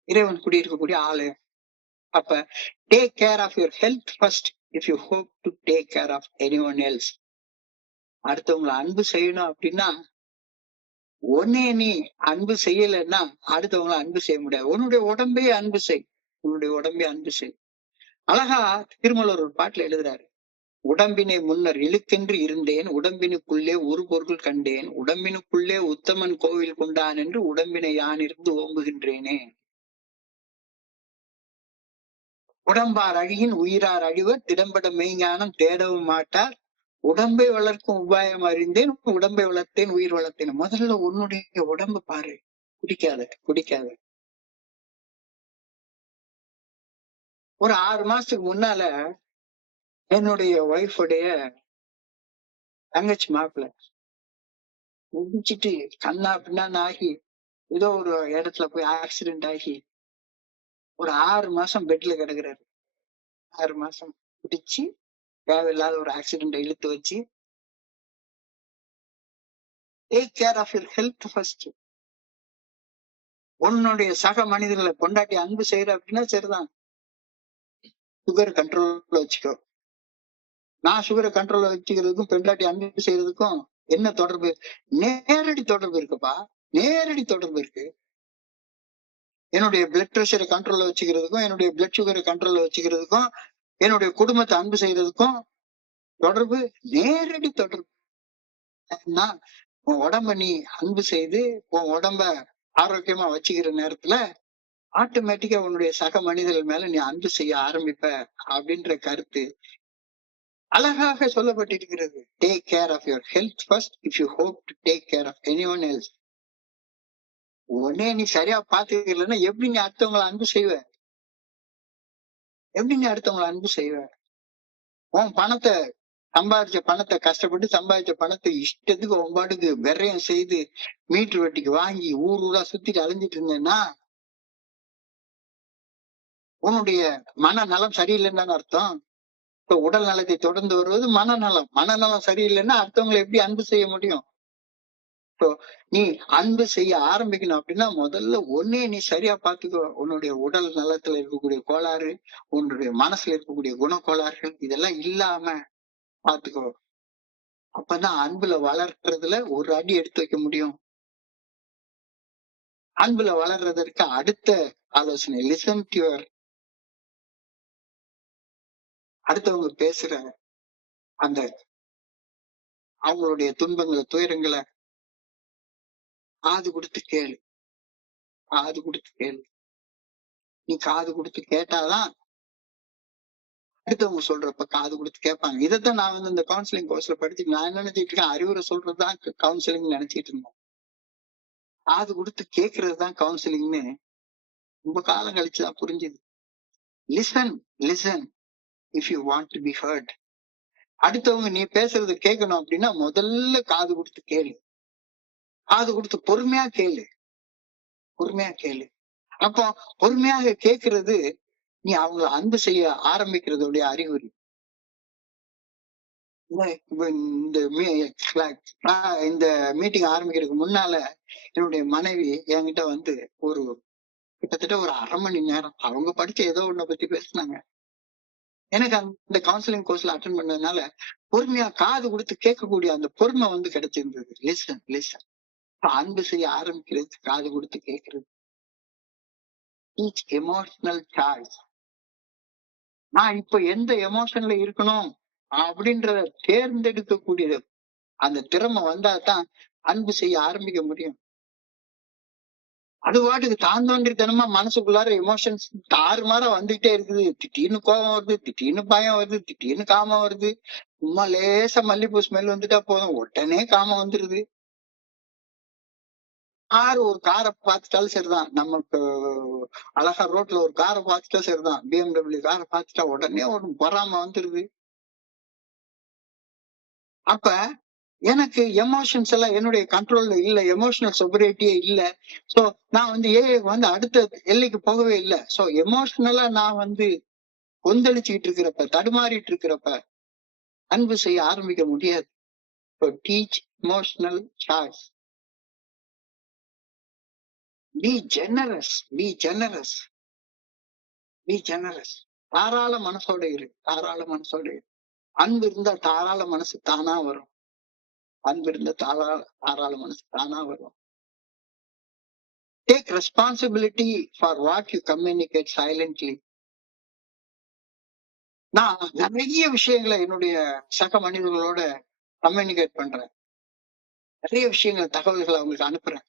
இறைவன் குடியிருக்கக்கூடிய ஆலயம். அப்ப take care of your health first if you hope to take care of anyone else. அடுத்தவங்களை அன்பு செய்யணும் அப்படின்னா ஒன்னே நீ அன்பு செய்யலைன்னா அடுத்தவங்களை அன்பு செய்ய முடியாது. உன்னுடைய உடம்பே அன்பு செய். அழகா திருமலர் ஒரு பாட்டுல எழுதுறாரு, உடம்பினை முன்னர் இழுக்கென்று இருந்தேன், உடம்பினுக்குள்ளே ஒரு பொருள் கண்டேன், உடம்பினுக்குள்ளே உத்தமன் கோவில் கொண்டான் என்று உடம்பினை யான் இருந்து ஓம்புகின்றேனே. உடம்பார் அழியின் உயிரார் அழிவர், திடம்பட மெய்ஞானம் தேடவும் மாட்டார், உடம்பை வளர்க்கும் உபாயம் அறிந்தேன், உடம்பை வளர்த்தேன் உயிர் வளர்த்தேன். முதல்ல உன்னுடைய உடம்பு பாரு. குடிக்காத. ஒரு 6 மாசத்துக்கு முன்னால என்னுடைய ஒய்ஃபுடைய தங்கச்சி மாப்பிள்ள குடிச்சிட்டு கண்ணா பின்னான்னு ஆகி ஏதோ ஒரு இடத்துல போய் ஆக்சிடென்ட் ஆகி ஒரு 6 மாசம் பெட்ல கிடக்குறாரு. 6 மாசம் குடிச்சு தேவையில்லாத ஒரு ஆக்சிடென்ட் இழுத்து வச்சு. Take care of your health first. உன்னுடைய சக மனிதர்களை கொண்டாட்டி அன்பு செய்யற அப்படின்னா சரிதான், சுகர் கண்ட்ரோல்ல வச்சுக்கோ. நான் சுகரை கண்ட்ரோல்ல வச்சுக்கிறதுக்கும் பெண்டாட்டி அன்பு செய்யறதுக்கும் என்ன தொடர்பு? நேரடி தொடர்பு இருக்குப்பா, நேரடி தொடர்பு இருக்கு. என்னுடைய பிளட் பிரஷரை கண்ட்ரோல்ல வச்சுக்கிறதுக்கும், என்னுடைய பிளட் சுகரை கண்ட்ரோல்ல வச்சுக்கிறதுக்கும், என்னுடைய குடும்பத்தை அன்பு செய்யறதுக்கும் தொடர்பு, நேரடி தொடர்பு. உன் உடம்ப நீ அன்பு செய்து உன் உடம்ப ஆரோக்கியமா வச்சுக்கிற நேரத்துல ஆட்டோமேட்டிக்கா உன்னுடைய சக மனிதர்கள் மேல நீ அன்பு செய்ய ஆரம்பிப்ப அப்படின்ற கருத்து அழகாக சொல்லப்பட்டிருக்கிறது. Take care of your health first if you hope to take care of anyone else. உடனே நீ சரியா பாத்துக்கலன்னா எப்படி நீ அடுத்தவங்களை அன்பு செய்வ? எப்படி நீ அடுத்தவங்களை அன்பு செய்வ? உன் பணத்தை கஷ்டப்பட்டு சம்பாதிச்ச பணத்தை இஷ்டத்துக்கு ஒம்பாட்டுக்கு விரயம் செய்து மீட்டர் வட்டிக்கு வாங்கி ஊர் ஊரா சுத்திட்டு அலைஞ்சிட்டு இருந்தேன்னா உன்னுடைய மனநலம் சரியில்லைன்னு அர்த்தம். இப்ப உடல் நலத்தை தொடர்ந்து வருவது மனநலம் சரியில்லைன்னா அடுத்தவங்களை எப்படி அன்பு செய்ய முடியும்? நீ அன்பு செய்ய ஆரம்பிக்கணும் அப்படின்னா முதல்ல ஒன்னே நீ சரியா பாத்துக்கோ. உன்னுடைய உடல் நலத்துல இருக்கக்கூடிய கோளாறு, உன்னுடைய மனசுல இருக்கக்கூடிய குணக்கோளாறுகள் இதெல்லாம் இல்லாம பாத்துக்கோ. அப்பதான் அன்புல வளர்றதுல ஒரு அடி எடுத்து வைக்க முடியும். அன்புல வளர்றதற்கு அடுத்த ஆலோசனை, லிசன் டு யுவர், அடுத்தவங்க பேசுற அந்த அவங்களுடைய துன்பங்களை துயரங்களை காது கொடுத்து கேளு. காது கொடுத்து கேளு. நீ காது கொடுத்து கேட்டாதான் அடுத்தவங்க சொல்றப்ப காது கொடுத்து கேட்பாங்க. இதைத்தான் நான் வந்து இந்த கவுன்சிலிங் கோர்ஸ்ல படிச்சு நான் நினைச்சிட்டு இருக்கேன், அறிவுரை சொல்றதுதான் கவுன்சிலிங் நினைச்சிட்டு இருந்தேன். காது கொடுத்து கேட்கறதுதான் கவுன்சிலிங்னு ரொம்ப காலம் கழிச்சுதான் புரிஞ்சுது. Listen listen if you want to be hurt. அடுத்தவங்க நீ பேசுறது கேட்கணும் அப்படின்னா முதல்ல காது கொடுத்து கேளு. காது கொடுத்து பொறுமையா கேளு. பொறுமையா கேளு. அப்போ பொறுமையாக கேட்கறது நீ அவங்கள அன்பு செய்ய ஆரம்பிக்கிறதுடைய அறிகுறி. இந்த மீட்டிங் ஆரம்பிக்கிறதுக்கு முன்னால என்னுடைய மனைவி என்கிட்ட வந்து ஒரு கிட்டத்தட்ட ஒரு 1/2 மணி நேரம் அவங்க படிச்ச ஏதோ ஒண்ண பத்தி பேசினாங்க. எனக்கு அந்த கவுன்சிலிங் கோர்ஸ்ல அட்டென்ட் பண்ணதுனால பொறுமையா காது கொடுத்து கேட்கக்கூடிய அந்த பொறுமை வந்து கிடைச்சிருந்தது. Listen listen. அன்பு செய்ய ஆரம்பிக்கிறது காது கொடுத்து கேட்கறது. Emotional choice. நான் இப்ப எந்த எமோஷன்ல இருக்கணும் அப்படின்றத தேர்ந்தெடுக்கக்கூடியது அந்த திறமை வந்தாதான் அன்பு செய்ய ஆரம்பிக்க முடியும். அது பாட்டுக்கு தாந்தோன்றித்தனமா மனசுக்குள்ளார எமோஷன்ஸ் தாறுமாறா வந்துகிட்டே இருக்குது. திடீர்னு கோபம் வருது, திடீர்னு பயம் வருது, திடீர்னு காமம் வருது. சும்மா லேசா மல்லிப்பூ ஸ்மெல் வந்துட்டா போதும் உடனே காமம் வந்துருது. ஒரு காரை பார்த்துட்டாலும் சரிதான், நமக்கு அழகா ரோட்ல ஒரு காரை பார்த்துட்டா சரிதான், BMW காரை பார்த்துட்டா உடனே ஒரு பொறாம வந்துருது. அப்ப எனக்கு எமோஷன்ஸ் எல்லாம் என்னுடைய கண்ட்ரோல்ல இல்ல, எமோஷனல் சொபரேட்டியே இல்ல. சோ நான் வந்து வந்து அடுத்த எல்லைக்கு போகவே இல்லை. சோ எமோஷனலா நான் வந்து கொந்தளிச்சுக்கிட்டு இருக்கிறப்ப, தடுமாறிட்டு இருக்கிறப்ப அன்பு செய்ய ஆரம்பிக்க முடியாது. Teach emotional choice. Be generous, be generous, be generous. தாராள மனசோட இரு, தாராள மனசோட இரு. அன்பு இருந்தா தாராள மனசு தானா வரும். அன்பு இருந்தா தாராள மனசு தானா வரும். Take responsibility for what you communicate silently. நான் நிறைய விஷயங்களை என்னுடைய சக மனிதர்களோட கம்யூனிகேட் பண்றேன். நிறைய விஷயங்கள், தகவல்களை அவங்களுக்கு அனுப்புறேன்.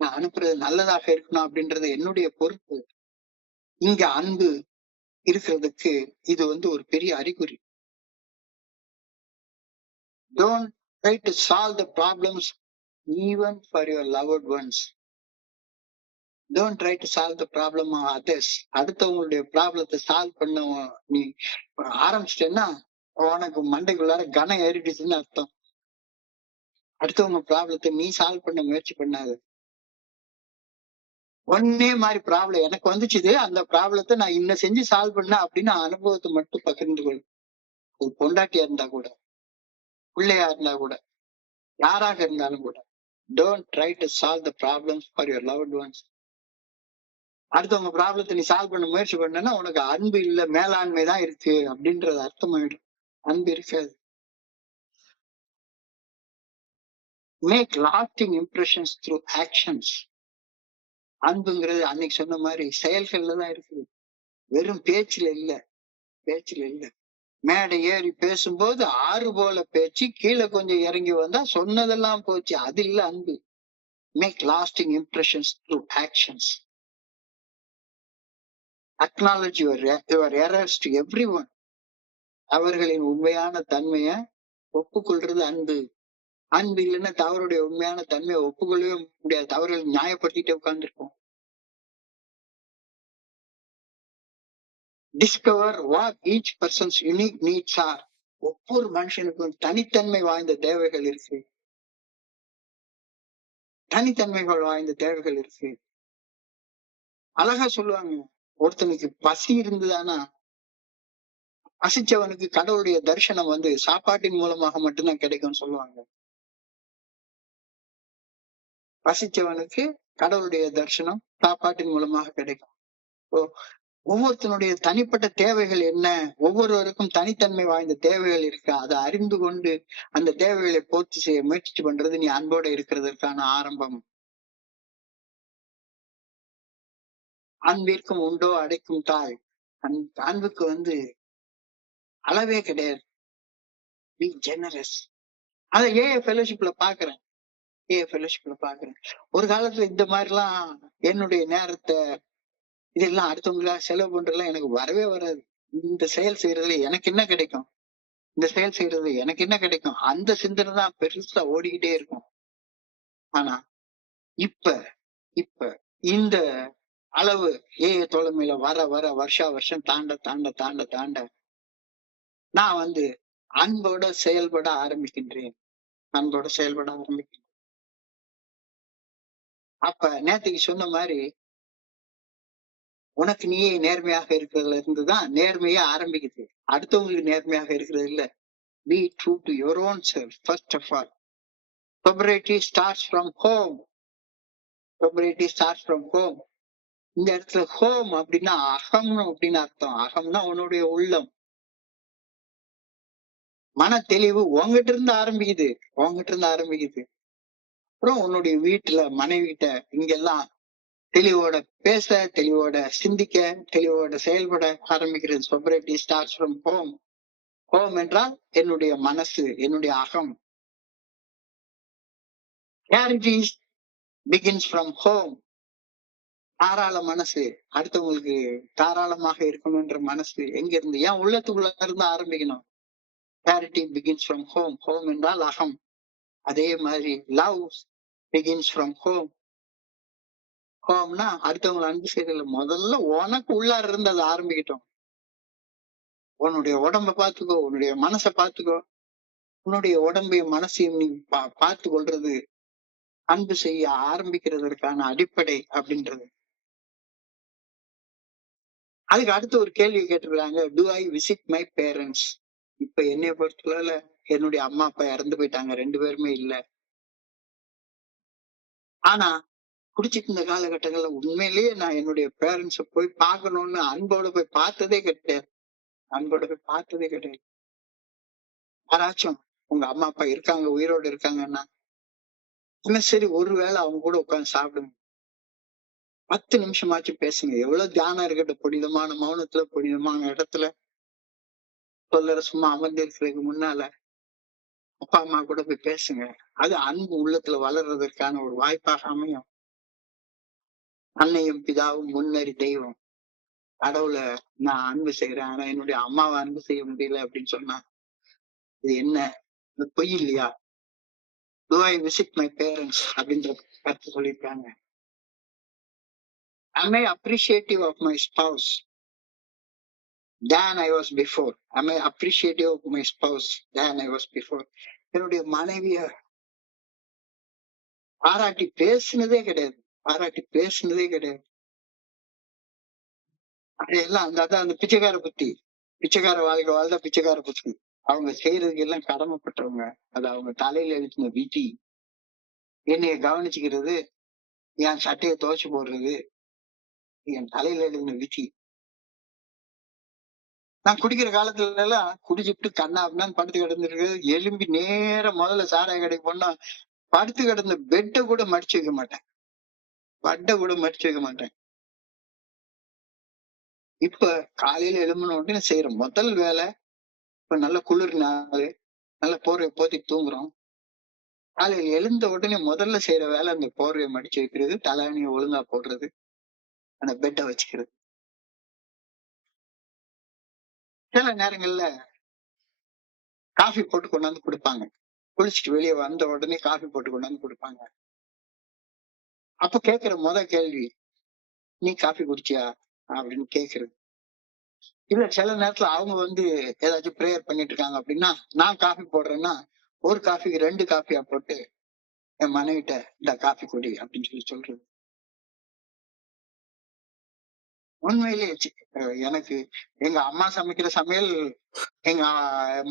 நான் அனுப்புறது நல்லதாக இருக்கணும் அப்படின்றது என்னுடைய பொறுப்பு. இங்க அன்பு இருக்கிறதுக்கு இது வந்து ஒரு பெரிய அறிகுறி. Don't try to solve the problems even for your loved ones. Don't try to solve the problem of others. அடுத்தவங்களுடைய ப்ராப்ளத்தை சால்வ் பண்ண நீ ஆரம்பிச்சிட்டேன்னா உனக்கு மண்டைக்குள்ளார கனம் ஏறிடுச்சுன்னு அர்த்தம். அடுத்தவங்க ப்ராப்ளத்தை நீ சால்வ் பண்ண முயற்சி பண்ணாது. ஒன்னே மாதிரி ப்ராப்ளம் எனக்கு வந்துச்சுது, அந்த ப்ராப்ளத்தை நான் இன்னும் செஞ்சு சால்வ் பண்ண அப்படின்னு அனுபவத்தை மட்டும் பகிர்ந்து கொள். ஒரு பொண்டாட்டியா இருந்தா கூட, பிள்ளையா இருந்தா கூட, யாராக இருந்தாலும் கூட, don't try to solve the problems for your loved once. அடுத்தவங்க ப்ராப்ளத்தை நீ சால்வ் பண்ண முயற்சி பண்ணனா உனக்கு அன்பு இல்ல, மேலாண்மை தான் இருக்கு அப்படின்றது அர்த்தமாயிடும். அன்பு இருக்காது. Make lasting impressions through actions. அன்புங்கிறது அன்னைக்கு சொன்ன மாதிரி செயல்கள்ல தான் இருக்குது, வெறும் பேச்சுல இல்ல, பேச்சுல இல்ல. மேடை ஏறி பேசும்போது ஆறு போல பேச்சு, கீழே கொஞ்சம் இறங்கி வந்தா சொன்னதெல்லாம் போச்சு. அது இல்ல அன்பு. Make lasting impressions through actions. Acknowledge your errors to everyone. அவர்களின் உண்மையான தன்மையை ஒப்புக்கொள்றது அன்பு. அன்பு இல்லைன்னா தவறுடைய உண்மையான தன்மையை ஒப்புக்கொள்ளவே முடியாது. தவறுகளை நியாயப்படுத்திட்டே உட்கார்ந்துருக்கோம். Discover what each person's unique needs are. ஒவ்வொரு மனுஷனுக்கும் தனித்தன்மை வாய்ந்த தேவைகள் இருக்கு. தனித்தன்மைகள் வாய்ந்த தேவைகள் இருக்கு. அழகா சொல்லுவாங்க, ஒருத்தனுக்கு பசி இருந்ததுன்னா பசிச்சவனுக்கு கடவுளுடைய தரிசனம் சாப்பாட்டின் மூலமாக மட்டும்தான் கிடைக்கும்னு சொல்லுவாங்க. பசிச்சவனுக்கு கடவுளுடைய தரிசனம் சாப்பாட்டின் மூலமாக கிடைக்கும். ஒவ்வொருத்தனுடைய தனிப்பட்ட தேவைகள் என்ன, ஒவ்வொருவருக்கும் தனித்தன்மை வாய்ந்த தேவைகள் இருக்கா, அதை அறிந்து கொண்டு அந்த தேவைகளை பூர்த்தி செய்ய முயற்சி பண்றது நீ அன்போட இருக்கிறதற்கான ஆரம்பம். அன்பிற்கும் உண்டோ அடைக்கும் தாய். அன்புக்கு அளவே கிடையாது. Be generous. அதை ஏஏ ஃபெலோஷிப்ல பாக்குறேன். ஒரு காலத்துல இந்த மாதிரி எல்லாம் என்னுடைய நேரத்தை இதெல்லாம் அடுத்தவங்களா செலவு பண்றதுலாம் எனக்கு வரவே வராது. இந்த செயல் செய்யறதுல எனக்கு என்ன கிடைக்கும், இந்த செயல் செய்யறது எனக்கு என்ன கிடைக்கும், அந்த சிந்தனை தான் பெருசா ஓடிக்கிட்டே இருக்கும். ஆனா இப்ப இப்ப இந்த அளவு ஏஏ தோழமையில வர வர வருஷா வருஷம் தாண்ட தாண்ட தாண்ட தாண்ட நான் அன்போட செயல்பட ஆரம்பிக்கின்றேன். அன்போட செயல்பட ஆரம்பிக்கிறேன். அப்ப நேத்துக்கு சொன்ன மாதிரி உனக்கு நீயே நேர்மையாக இருக்கிறதுல இருந்துதான் நேர்மையே ஆரம்பிக்குது. அடுத்தவங்களுக்கு நேர்மையாக இருக்கிறது இல்ல. Be true to your own self first of all. Sobriety starts from home. Sobriety starts from home. இந்த இடத்துல ஹோம் அப்படின்னா அகம் அப்படின்னு அர்த்தம். அகம்னா உன்னுடைய உள்ளம். மன தெளிவு உங்ககிட்ட இருந்து ஆரம்பிக்குது. அப்புறம் உன்னுடைய வீட்டுல மனைவி கிட்ட இங்கெல்லாம் தெளிவோட பேச, தெளிவோட சிந்திக்க, தெளிவோட செயல்பட ஆரம்பிக்கிறது. sobriety starts from home. Home என்றால் என்னுடைய மனசு, என்னுடைய அகம். Clarity begins from home. தாராள மனசு, அடுத்தவங்களுக்கு தாராளமாக இருக்கணும்ன்ற மனசு எங்க இருந்து, ஏன் உள்ளத்துக்குள்ள இருந்து ஆரம்பிக்கணும். Clarity begins from home. Home என்றால் அகம். அதே மாதிரி love begins from home. ஹோம்னா அடுத்தவங்களை அன்பு செய்யறதுல முதல்ல உனக்கு உள்ளார இருந்து அதை ஆரம்பிக்கட்டும். உன்னுடைய உடம்ப பாத்துக்கோ, உன்னுடைய மனசை பாத்துக்கோ. உன்னுடைய உடம்பையும் மனசையும் நீ பார்த்து கொள்றது அன்பு செய்ய ஆரம்பிக்கிறதற்கான அடிப்படை அப்படின்றது. அதுக்கு அடுத்து ஒரு கேள்வி கேட்டிருக்காங்க, to I visit my parents. இப்ப என்னைய பொறுத்தவரையில என்னுடைய அம்மா அப்பா இறந்து போயிட்டாங்க, 2 பேருமே இல்ல. ஆனா குடிச்சிட்டு இருந்த காலகட்டங்கள்ல உண்மையிலேயே நான் என்னுடைய பேரண்ட்ஸ போய் பார்க்கணும்னு அன்போட போய் பார்த்ததே கிடையாது. யாராச்சும் உங்க அம்மா அப்பா இருக்காங்க, உயிரோடு இருக்காங்கன்னா சரி ஒருவேளை அவங்க கூட உட்காந்து சாப்பிடுங்க, 10 நிமிஷமாச்சும் பேசுங்க. எவ்வளவு தியானம் இருக்கட்டும், புனிதமான மௌனத்துல, புனிதமான இடத்துல சும்மா அமர்ந்து இருக்கிறதுக்கு முன்னால அப்பா அம்மா கூட போய் பேசுங்க. அது அன்பு உள்ளத்துல வளர்றதற்கான ஒரு வாய்ப்பாக அமையும். அன்னையும் பிதாவும் முன்னறி தெய்வம். கடவுளை நான் அன்பு செய்யறேன், ஆனா என்னுடைய அம்மாவை அன்பு செய்ய முடியல அப்படின்னு சொன்னா இது என்ன, இது பொய் இல்லையா? Do I visit my parents அப்படின்ற கருத்து சொல்லியிருக்காங்க. Am I appreciative of my spouse than I was before? Am I appreciative of my spouse than I was before? என்னுடைய மனைவிய பாராட்டி பேசுனதே கிடையாது. அதையெல்லாம் அந்த பிச்சைக்கார புத்தி, பிச்சைக்கார வாழ்க்கை வாழ்ந்த பிச்சைக்கார புத்தி. அவங்க செய்யறதுக்கு எல்லாம் கடமைப்பட்டவங்க. அது அவங்க தலையில எழுதின விதி. என்னைய கவனிச்சுக்கிறது, என் சட்டையை துவைச்சு போடுறது என் தலையில எழுதின விதி. நான் குடிக்கிற காலத்துல எல்லாம் குடிச்சுட்டு கண்ணா அப்படின்னு படுத்து கிடந்துருக்கு. எலும்பி நேர முதல்ல சாராய கடைக்கு போனா படுத்து கிடந்த பெட்டை கூட மடிச்சு வைக்க மாட்டேன். இப்ப காலையில எழும்பின உடனே செய்யற முதல் வேலை இப்ப நல்ல குளிர் நாள், நல்ல போர்வை போத்தி தூங்குறோம். காலையில எழுந்த உடனே முதல்ல செய்யற வேலை அந்த போர்வையை மடிச்சு வைக்கிறது, தலாணியை ஒழுங்கா போடுறது, அந்த பெட்டை வச்சுக்கிறது. சில நேரங்கள்ல காஃபி போட்டு கொண்டாந்து கொடுப்பாங்க. குளிச்சுட்டு வெளியே வந்த உடனே காஃபி போட்டு கொண்டாந்து கொடுப்பாங்க. அப்ப கேட்கிற கேள்வி, நீ காஃபி குடிச்சியா அப்படின்னு கேக்குறது. இல்ல சில நேரத்துல அவங்க ஏதாச்சும் ப்ரேயர் பண்ணிட்டு இருக்காங்க அப்படின்னா, நான் காஃபி போடுறேன்னா ஒரு காஃபிக்கு 2 காஃபியா போட்டு என் மனைவிட்ட இந்த காஃபி குடி அப்படின்னு சொல்றது. உண்மையிலேயே எனக்கு எங்க அம்மா சமைக்கிற சமையல் எங்க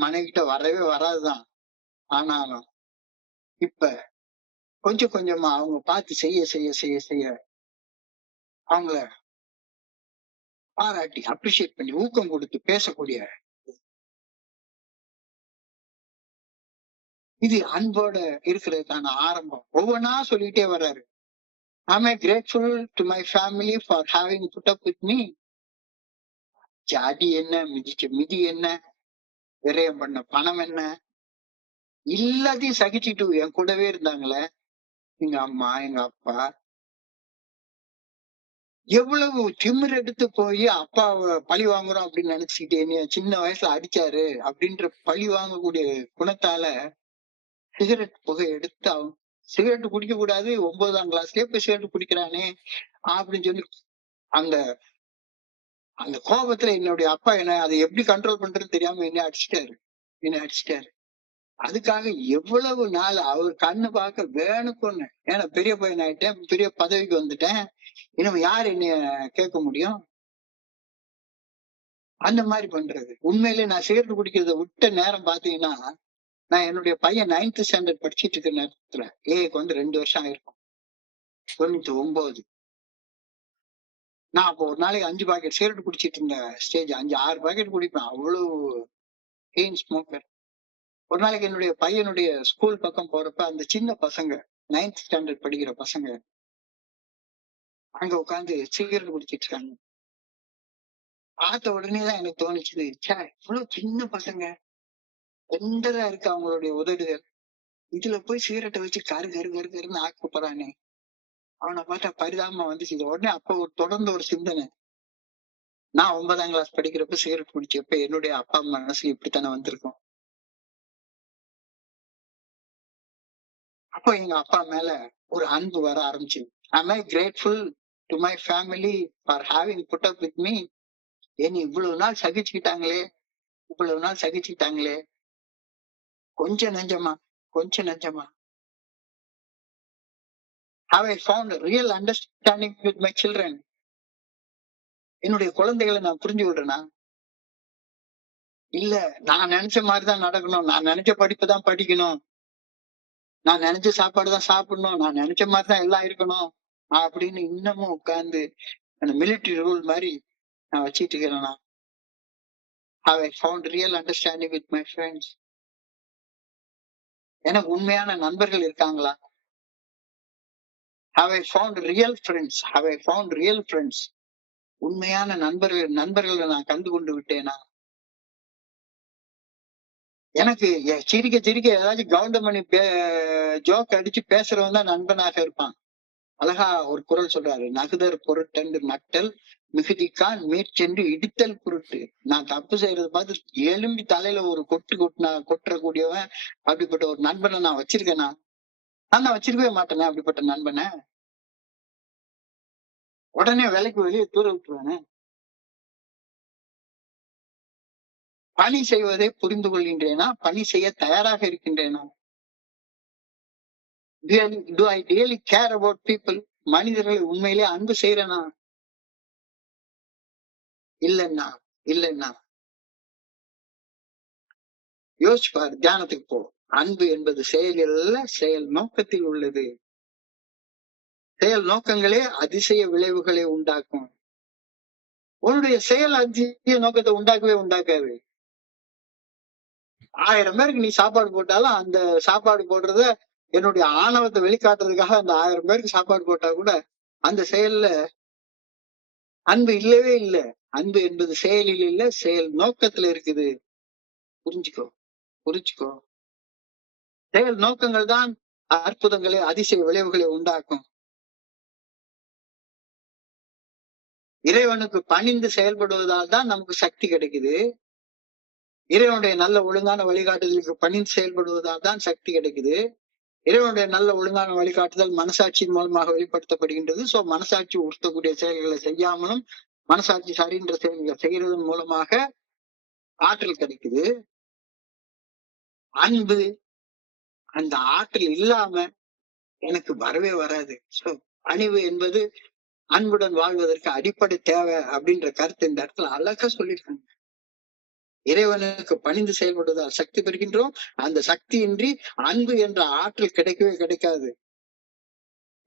மனைவிட்ட வரவே வராதுதான். ஆனாலும் இப்ப கொஞ்சம் கொஞ்சமா அவங்க பார்த்து செய்ய செய்ய செய்ய செய்ய அவங்கள பாராட்டி அப்ரிஷியேட் பண்ணி ஊக்கம் கொடுத்து பேசக்கூடிய இது அன்போட இருக்கிறதுக்கான ஆரம்பம். ஒவ்வொன்னா சொல்லிட்டே வர்றாரு. Am I grateful to my family for having put up with me? ஜாதி என்ன, மிதிச்ச மிதி என்ன, விரயம் பண்ண பணம் என்ன, எல்லாத்தையும் சகிச்சுட்டு என் கூடவே இருந்தாங்களே எங்க அம்மா எங்க அப்பா. எவ்வளவு திமிர் எடுத்து போய் அப்பாவை பழி வாங்குறோம் அப்படின்னு நினைச்சுக்கிட்டு என்னைய சின்ன வயசுல அடிச்சாரு அப்படின்ற பழி வாங்கக்கூடிய குணத்தால சிகரெட் புகை எடுத்து அவன் சிகரெட் குடிக்க கூடாது 9ஆம் கிளாஸ்லயே போய் சிகரெட் குடிக்கிறானே அப்படின்னு சொல்லி அந்த அந்த கோபத்துல என்னுடைய அப்பா என்ன அதை எப்படி கண்ட்ரோல் பண்றதுன்னு தெரியாம என்ன அடிச்சிட்டாரு. அதுக்காக எவ்வளவு நாள் அவர் கண்ணு பார்க்க வேணுக்குன்னு, ஏன்னா பெரிய பையன் ஆயிட்டேன், பெரிய பதவிக்கு வந்துட்டேன், இன்னும் யார் என்னைய கேட்க முடியும்? அந்த மாதிரி பண்றது. உண்மையிலே நான் சிகரெட் குடிக்கிறத விட்ட நேரம் பாத்தீங்கன்னா, நான் என்னுடைய பையன் 9th ஸ்டாண்டர்ட் படிச்சிட்டு இருக்கிற நேரத்துல ஏக்கு 2 வருஷம் ஆயிருக்கும். 99. நான் அப்போ ஒரு நாளைக்கு 5 பாக்கெட் சிகரெட் குடிச்சிட்டு இருந்த ஸ்டேஜ். 5-6 பாக்கெட் குடிப்பேன். அவ்வளவு செயின் ஸ்மோக்கர். ஒரு நாளைக்கு என்னுடைய பையனுடைய ஸ்கூல் பக்கம் போறப்ப அந்த சின்ன பசங்க 9th ஸ்டாண்டர்ட் படிக்கிற பசங்க அங்க உட்காந்து சிகரெட் குடிச்சிட்டு இருக்காங்க. பார்த்த உடனேதான் எனக்கு தோணுச்சுது, இவ்வளவு சின்ன பசங்க எந்ததா இருக்கு அவங்களுடைய உதடுகள், இதுல போய் சிகரெட்டை வச்சு கரு கரு கரு கருன்னு ஆக்க போறானே. அவனை பார்த்தா பரிதாபமா வந்துச்சு. உடனே அப்ப தொடர்ந்து ஒரு சிந்தனை, நான் 9ஆம் கிளாஸ் படிக்கிறப்ப சிகரெட் குடிச்சப்ப என்னுடைய அப்பா மனசு இப்படித்தானே வந்திருக்கும். அப்போ எங்க அப்பா மேல ஒரு அன்பு வர ஆரம்பிச்சு. Am I grateful to my family for having put up with me? என்னை இவ்வளவு நாள் சகிச்சுக்கிட்டாங்களே. கொஞ்சம் நெஞ்சமா Have I found real understanding with my children? என்னுடைய குழந்தைகளை நான் புரிஞ்சு விடுறேனா? இல்ல, நான் நினைச்ச மாதிரிதான் நடக்கணும், நான் நினைச்ச படிப்பு தான் படிக்கணும், நான் நினைச்ச சாப்பாடு தான் சாப்பிடணும், நான் நினைச்ச மாதிரிதான் எல்லாம் இருக்கணும் அப்படின்னு இன்னமும் உட்கார்ந்து அந்த மிலிட்டரி ரூல் மாதிரி நான் வச்சிட்டு இருக்கிறேன்னா? Have I found real understanding with my friends? எனக்கு உண்மையான நண்பர்கள் இருக்காங்களா? Have I found real friends? உண்மையான நண்பர்களை நான் கண்டு கொண்டு விட்டேனா? எனக்கு சிரிக்க ஏதாச்சும் கவுண்டமணி ஜோக் அடிச்சு பேசுறவன் தான் நண்பனாக இருப்பான். அழகா ஒரு குரல் சொல்றாரு, நகுதர் பொருட்டென்று நட்டல் மிகுதிக்கான் மேற்சென்று இடித்தல் பொருட்டு. நான் தப்பு செய்யறத பார்த்து எலும்பி தலையில ஒரு கொட்டுறக்கூடியவன் அப்படிப்பட்ட ஒரு நண்பனை நான் வச்சிருக்கேனா? நான் வச்சிருக்கவே மாட்டேனே அப்படிப்பட்ட நண்பனை. உடனே வேலைக்கு வெளியே தூர விட்டுருவானே. பணி செய்வதை புரிந்து கொள்கின்றேனா? பணி செய்ய தயாராக இருக்கின்றேனா? Do I really care about people? மனிதர்களை உண்மையிலே அன்பு செய்யறேனா? இல்லைன்னா யோசிப்பார், தியானத்துக்கு போ. அன்பு என்பது செயலில் அல்ல, செயல் நோக்கத்தில் உள்ளது. செயல் நோக்கங்களே அதிசய விளைவுகளை உண்டாக்கும். உன்னுடைய செயல் அதிசய நோக்கத்தை உண்டாக்காது. 1000 பேருக்கு நீ சாப்பாடு போட்டாலும் அந்த சாப்பாடு போடுறத என்னுடைய ஆணவத்தை வெளிக்காட்டுறதுக்காக அந்த 1000 பேருக்கு சாப்பாடு போட்டா கூட அந்த செயல்ல அன்பு இல்லவே இல்லை. அன்பு என்பது செயலில் இல்ல, செயல் நோக்கத்துல இருக்குது. புரிஞ்சுக்கோ, புரிஞ்சுக்கோ. செயல் நோக்கங்கள் தான் அற்புதங்களை, அதிசய விளைவுகளை உண்டாக்கும். இறைவனுக்கு பணிந்து செயல்படுவதால் தான் நமக்கு சக்தி கிடைக்குது. இறைவனுடைய நல்ல ஒழுங்கான வழிகாட்டுதலுக்கு பணிந்து செயல்படுவதால் தான் சக்தி கிடைக்குது. இறைவனுடைய நல்ல ஒழுங்கான வழிகாட்டுதல் மனசாட்சியின் மூலமாக வெளிப்படுத்தப்படுகின்றது. சோ மனசாட்சி உறுத்தக்கூடிய செயல்களை செய்யாமலும், மனசாட்சி சரின்ற செயல்களை செய்யறதன் மூலமாக ஆற்றல் கிடைக்குது. அன்பு, அந்த ஆற்றல் இல்லாம எனக்கு வரவே வராது. சோ பணிவு என்பது அன்புடன் வாழ்வதற்கு அடிப்படை தேவை அப்படின்ற கருத்து இந்த இடத்துல அழகா சொல்லியிருக்காங்க. இறைவனுக்கு பணிந்து செயல்படுவதால் சக்தி பெறுகின்றோம். அந்த சக்தியின்றி அன்பு என்ற ஆற்றல் கிடைக்கவே கிடைக்காது.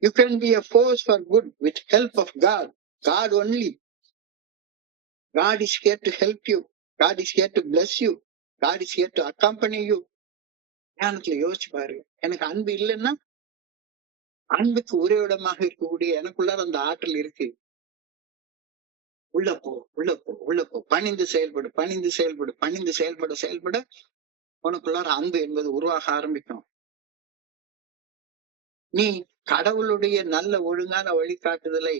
You can be a force for good with help of God. God only. God is here to help you. God is here to bless you. God is here to accompany you. ஞானத்துல யோசிச்சு பாரு. எனக்கு அன்பு இல்லைன்னா, அன்புக்கு உறைவிடமாக இருக்கக்கூடிய எனக்குள்ளார அந்த ஆற்றல் இருக்கு. உள்ள போ, உள்ள போ, உள்ள போ. பணிந்து செயல்படு, பணிந்து செயல்படு, பணிந்து செயல்பட உனக்குள்ளார அன்பு என்பது உருவாக ஆரம்பிக்கும். நீ கடவுளுடைய நல்ல ஒழுங்கான வழிகாட்டுதலை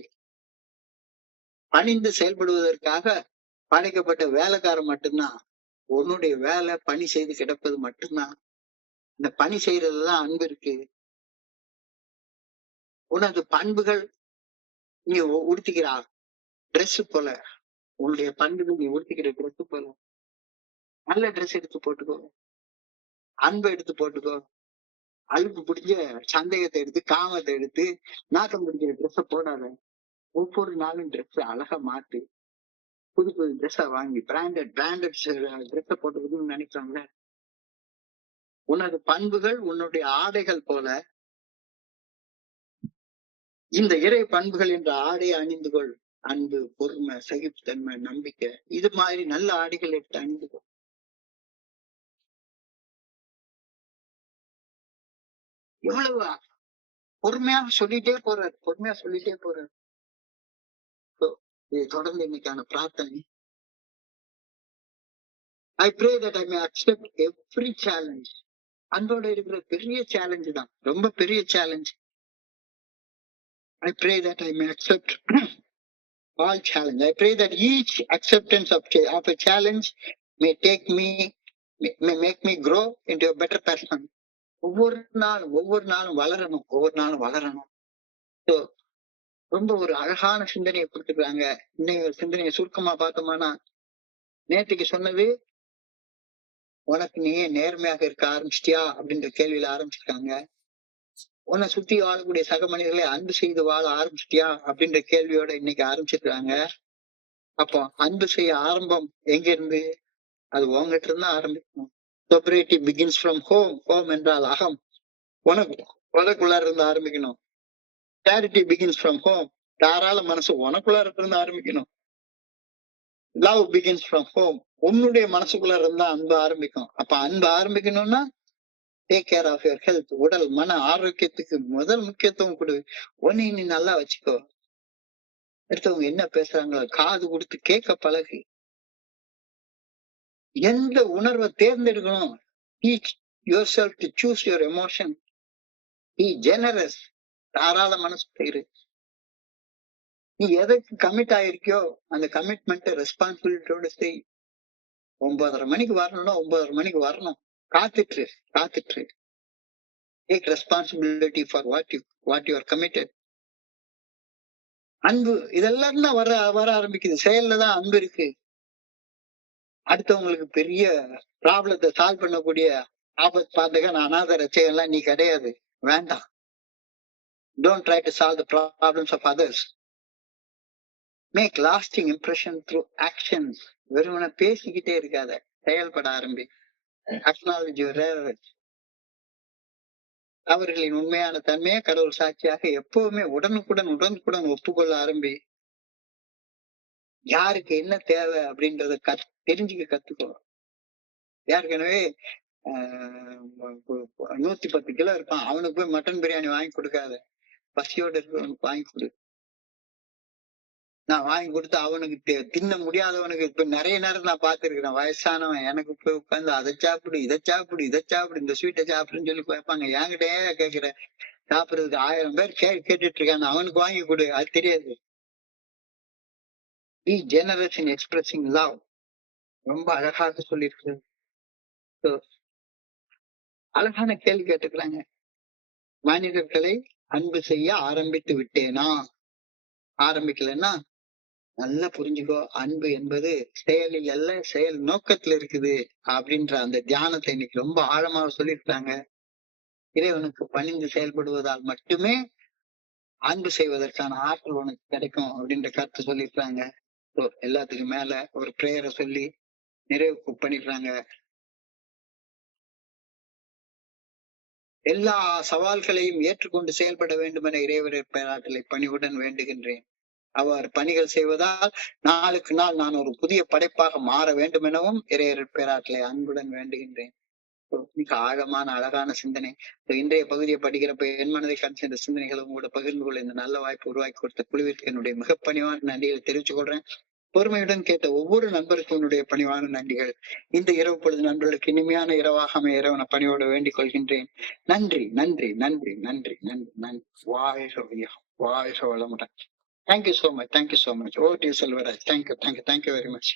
பணிந்து செயல்படுவதற்காக படைக்கப்பட்ட வேலைக்காரன் மட்டும்தான். உன்னுடைய வேலை பணி செய்து கிடப்பது மட்டும்தான். இந்த பணி செய்யறதுதான் அன்பு இருக்கு. உனது பண்புகள் நீ உடுத்திக்கிறா ட்ரெஸ் போல, உன்னுடைய பண்புகள் நீ உடுத்திக்கிற ட்ரெஸ் போல. நல்ல ட்ரெஸ் எடுத்து போட்டுக்கோ, அன்பை எடுத்து போட்டுக்கோ. அழுப்பு பிடிச்ச சந்தேகத்தை எடுத்து, காமத்தை எடுத்து, நாக்கம் பிடிக்கிற ட்ரெஸ்ஸ போடாத. ஒவ்வொரு நாளும் ட்ரெஸ் அழகா மாத்து. புது புது ட்ரெஸ்ஸா வாங்கி பிராண்டட் ட்ரெஸ்ஸ போட்டுக்கணும்னு நினைக்கிறாங்க. உனது பண்புகள் உன்னுடைய ஆடைகள் போல இந்த இறை பண்புகள் என்ற ஆடை அணிந்து கொள். அன்பு, பொறுமை, சகிப்புத்தன்மை, நம்பிக்கை, இது மாதிரி நல்ல ஆடைகள் எடுத்து அணிந்து கொள். எவ்வளவு பொறுமையாக சொல்லிட்டே போறார், பொறுமையா சொல்லிட்டே போறார். இது தொடர்ந்து இன்னைக்கான பிரார்த்தனை. I pray that I may accept every challenge. அன்போட இருக்கிற பெரிய சேலஞ்சு தான், ரொம்ப பெரிய challenge. I pray that I may accept all challenge. I pray that each acceptance of a challenge may make me grow into a better person. ஒவ்வொரு நாளும் வளரணும். So ரொம்ப ஒரு அழகான சிந்தனையை கொடுத்துருக்காங்க. இன்னைக்கு ஒரு சிந்தனையை சுருக்கமா பார்த்தோம்னா, நேற்றுக்கு சொன்னது உனக்கு நீயே நேர்மையாக இருக்க ஆரம்பிச்சிட்டியா அப்படின்ற கேள்வியில ஆரம்பிச்சிருக்காங்க. உன்னை சுத்தி வாழக்கூடிய சக மனிதர்களை அன்பு செய்து வாழ ஆரம்பிச்சிட்டியா அப்படின்ற கேள்வியோட இன்னைக்கு ஆரம்பிச்சிருக்காங்க. அப்போ அன்பு செய்ய ஆரம்பம் எங்க இருந்து? அது உங்ககிட்ட இருந்தா ஆரம்பிக்கணும். Sobriety begins from home. Home என்றால் அகம், உனக்குள்ளார இருந்து ஆரம்பிக்கணும். Charity begins from home. தாராள மனசு உனக்குள்ளார இருந்து ஆரம்பிக்கணும். Love begins from home. உன்னுடைய மனசுக்குள்ள இருந்தா அன்பு ஆரம்பிக்கும். அப்ப அன்பு ஆரம்பிக்கணும்னா take care of your health. உடல் மன ஆரோக்கியத்துக்கு முதல் முக்கியத்துவம் கொடு. உன்னை நீ நல்லா வச்சுக்கோ. அடுத்தவங்க என்ன பேசுறாங்களோ காது கொடுத்து கேட்க பழகு. எந்த உணர்வை தேர்ந்தெடுக்கணும்? Teach yourself to choose your emotion. Be generous. தாராள மனசு இரு. நீ எதுக்கு கமிட் ஆயிருக்கியோ அந்த கமிட்மெண்ட் ரெஸ்பான்சிபிலிட்டியோட செய். 9:30 மணிக்கு வரணும்னா 9:30 மணிக்கு வரணும். காத்துட்டு take responsibility for what you are committed. அன்பு இதெல்லாம் தான் வர ஆரம்பிக்குது. செயல்ல தான் அன்பு இருக்கு. அடுத்தவங்களுக்கு பெரிய ப்ராப்ளத்தை சால்வ் பண்ணக்கூடிய ஆபத் பாதகன், அநாத ரச்சையெல்லாம் நீ கிடையாது. வேண்டாம். Don't try to solve the problems of others. Make lasting impression through actions. வெறுமனே பேசிக்கிட்டே இருக்காத, செயல்பட ஆரம்பி. Acknowledge your errors. அவர்களின் உண்மையான தன்மையை கடவுள் சாட்சியாக எப்பவுமே உடனுக்குடன் ஒப்புக்கொள்ள ஆரம்பி. யாருக்கு என்ன தேவை அப்படின்றத தெரிஞ்சுக்க கத்துக்கோ. ஏற்கனவே 110 கிலோ இருப்பான், அவனுக்கு போய் மட்டன் பிரியாணி வாங்கி கொடுக்காத. பசியோட இருக்கிறவனுக்கு வாங்கி கொடு. நான் வாங்கி கொடுத்து அவனுக்கு தின்ன முடியாதவனுக்கு இப்ப நிறைய நேரம் நான் பார்த்திருக்கிறேன். வயசானவன் எனக்கு போய் உட்கார்ந்து அதை சாப்பிடு, இதை சாப்பிடு, இதை சாப்பிடு, இந்த ஸ்வீட்டை சாப்பிடுன்னு சொல்லி கேட்பாங்க. என்கிட்ட ஏன் கேட்கிற? சாப்பிடுறதுக்கு 1000 பேர் கேட்டுட்டு இருக்காங்க. அவனுக்கு வாங்கி கொடு. அது தெரியாது. பி ஜெனரஸ் இன் எக்ஸ்பிரஸிங் லவ். ரொம்ப அழகாக சொல்லியிருக்கிறது. So, அழகான கேள்வி கேட்டுக்கிறாங்க. மனிதர்களை அன்பு செய்ய ஆரம்பித்து விட்டேனா? ஆரம்பிக்கலன்னா நல்லா புரிஞ்சுக்கோ. அன்பு என்பது செயலில் அல்ல, செயல் நோக்கத்துல இருக்குது அப்படின்ற அந்த தியானத்தை இன்னைக்கு ரொம்ப ஆழமாக சொல்லியிருக்காங்க. இறைவனுக்கு பணிந்து செயல்படுவதால் மட்டுமே அன்பு செய்வதற்கான ஆற்றல் உனக்கு கிடைக்கும் அப்படின்ற கருத்து சொல்லியிருக்காங்க. எல்லாத்துக்கும் மேல ஒரு பிரேயரை சொல்லி நிறைவுக்கு பண்ணிடுறாங்க. எல்லா சவால்களையும் ஏற்றுக்கொண்டு செயல்பட வேண்டும் என இறைவரர் பேராற்றலை பணிவுடன் வேண்டுகின்றேன். அவர் பணிகள் செய்வதால் நாளுக்கு நாள் நான் ஒரு புதிய படைப்பாக மாற வேண்டும் எனவும் இறைவரர் பேராற்றலை அன்புடன் வேண்டுகின்றேன். மிக ஆழமான அழகான சிந்தனை. இன்றைய பகுதியை படிக்கிறப்ப என் மனதை கணிச்ச இந்த சிந்தனைகளும் கூட பகிர்ந்து கொள்ள இந்த நல்ல வாய்ப்பு உருவாக்கி கொடுத்த குழுவிற்கு என்னுடைய மிக பணிவான நன்றிகளை தெரிவித்துக் கொள்றேன். பொறுமையுடன் கேட்ட ஒவ்வொரு நண்பருக்கும் என்னுடைய பணிவான நன்றிகள். இந்த இரவு பொழுது நண்பர்களுக்கு இனிமையான இரவாக அமைய இறைவனை பணியோடு வேண்டிக் கொள்கின்றேன். நன்றி, நன்றி, நன்றி, நன்றி, நன்றி, நன்றி. வாழ்க வளமுடன். Thank you so much. Thank you so much. Over to you, Selvaraj. Thank you. Thank you. Thank you very much.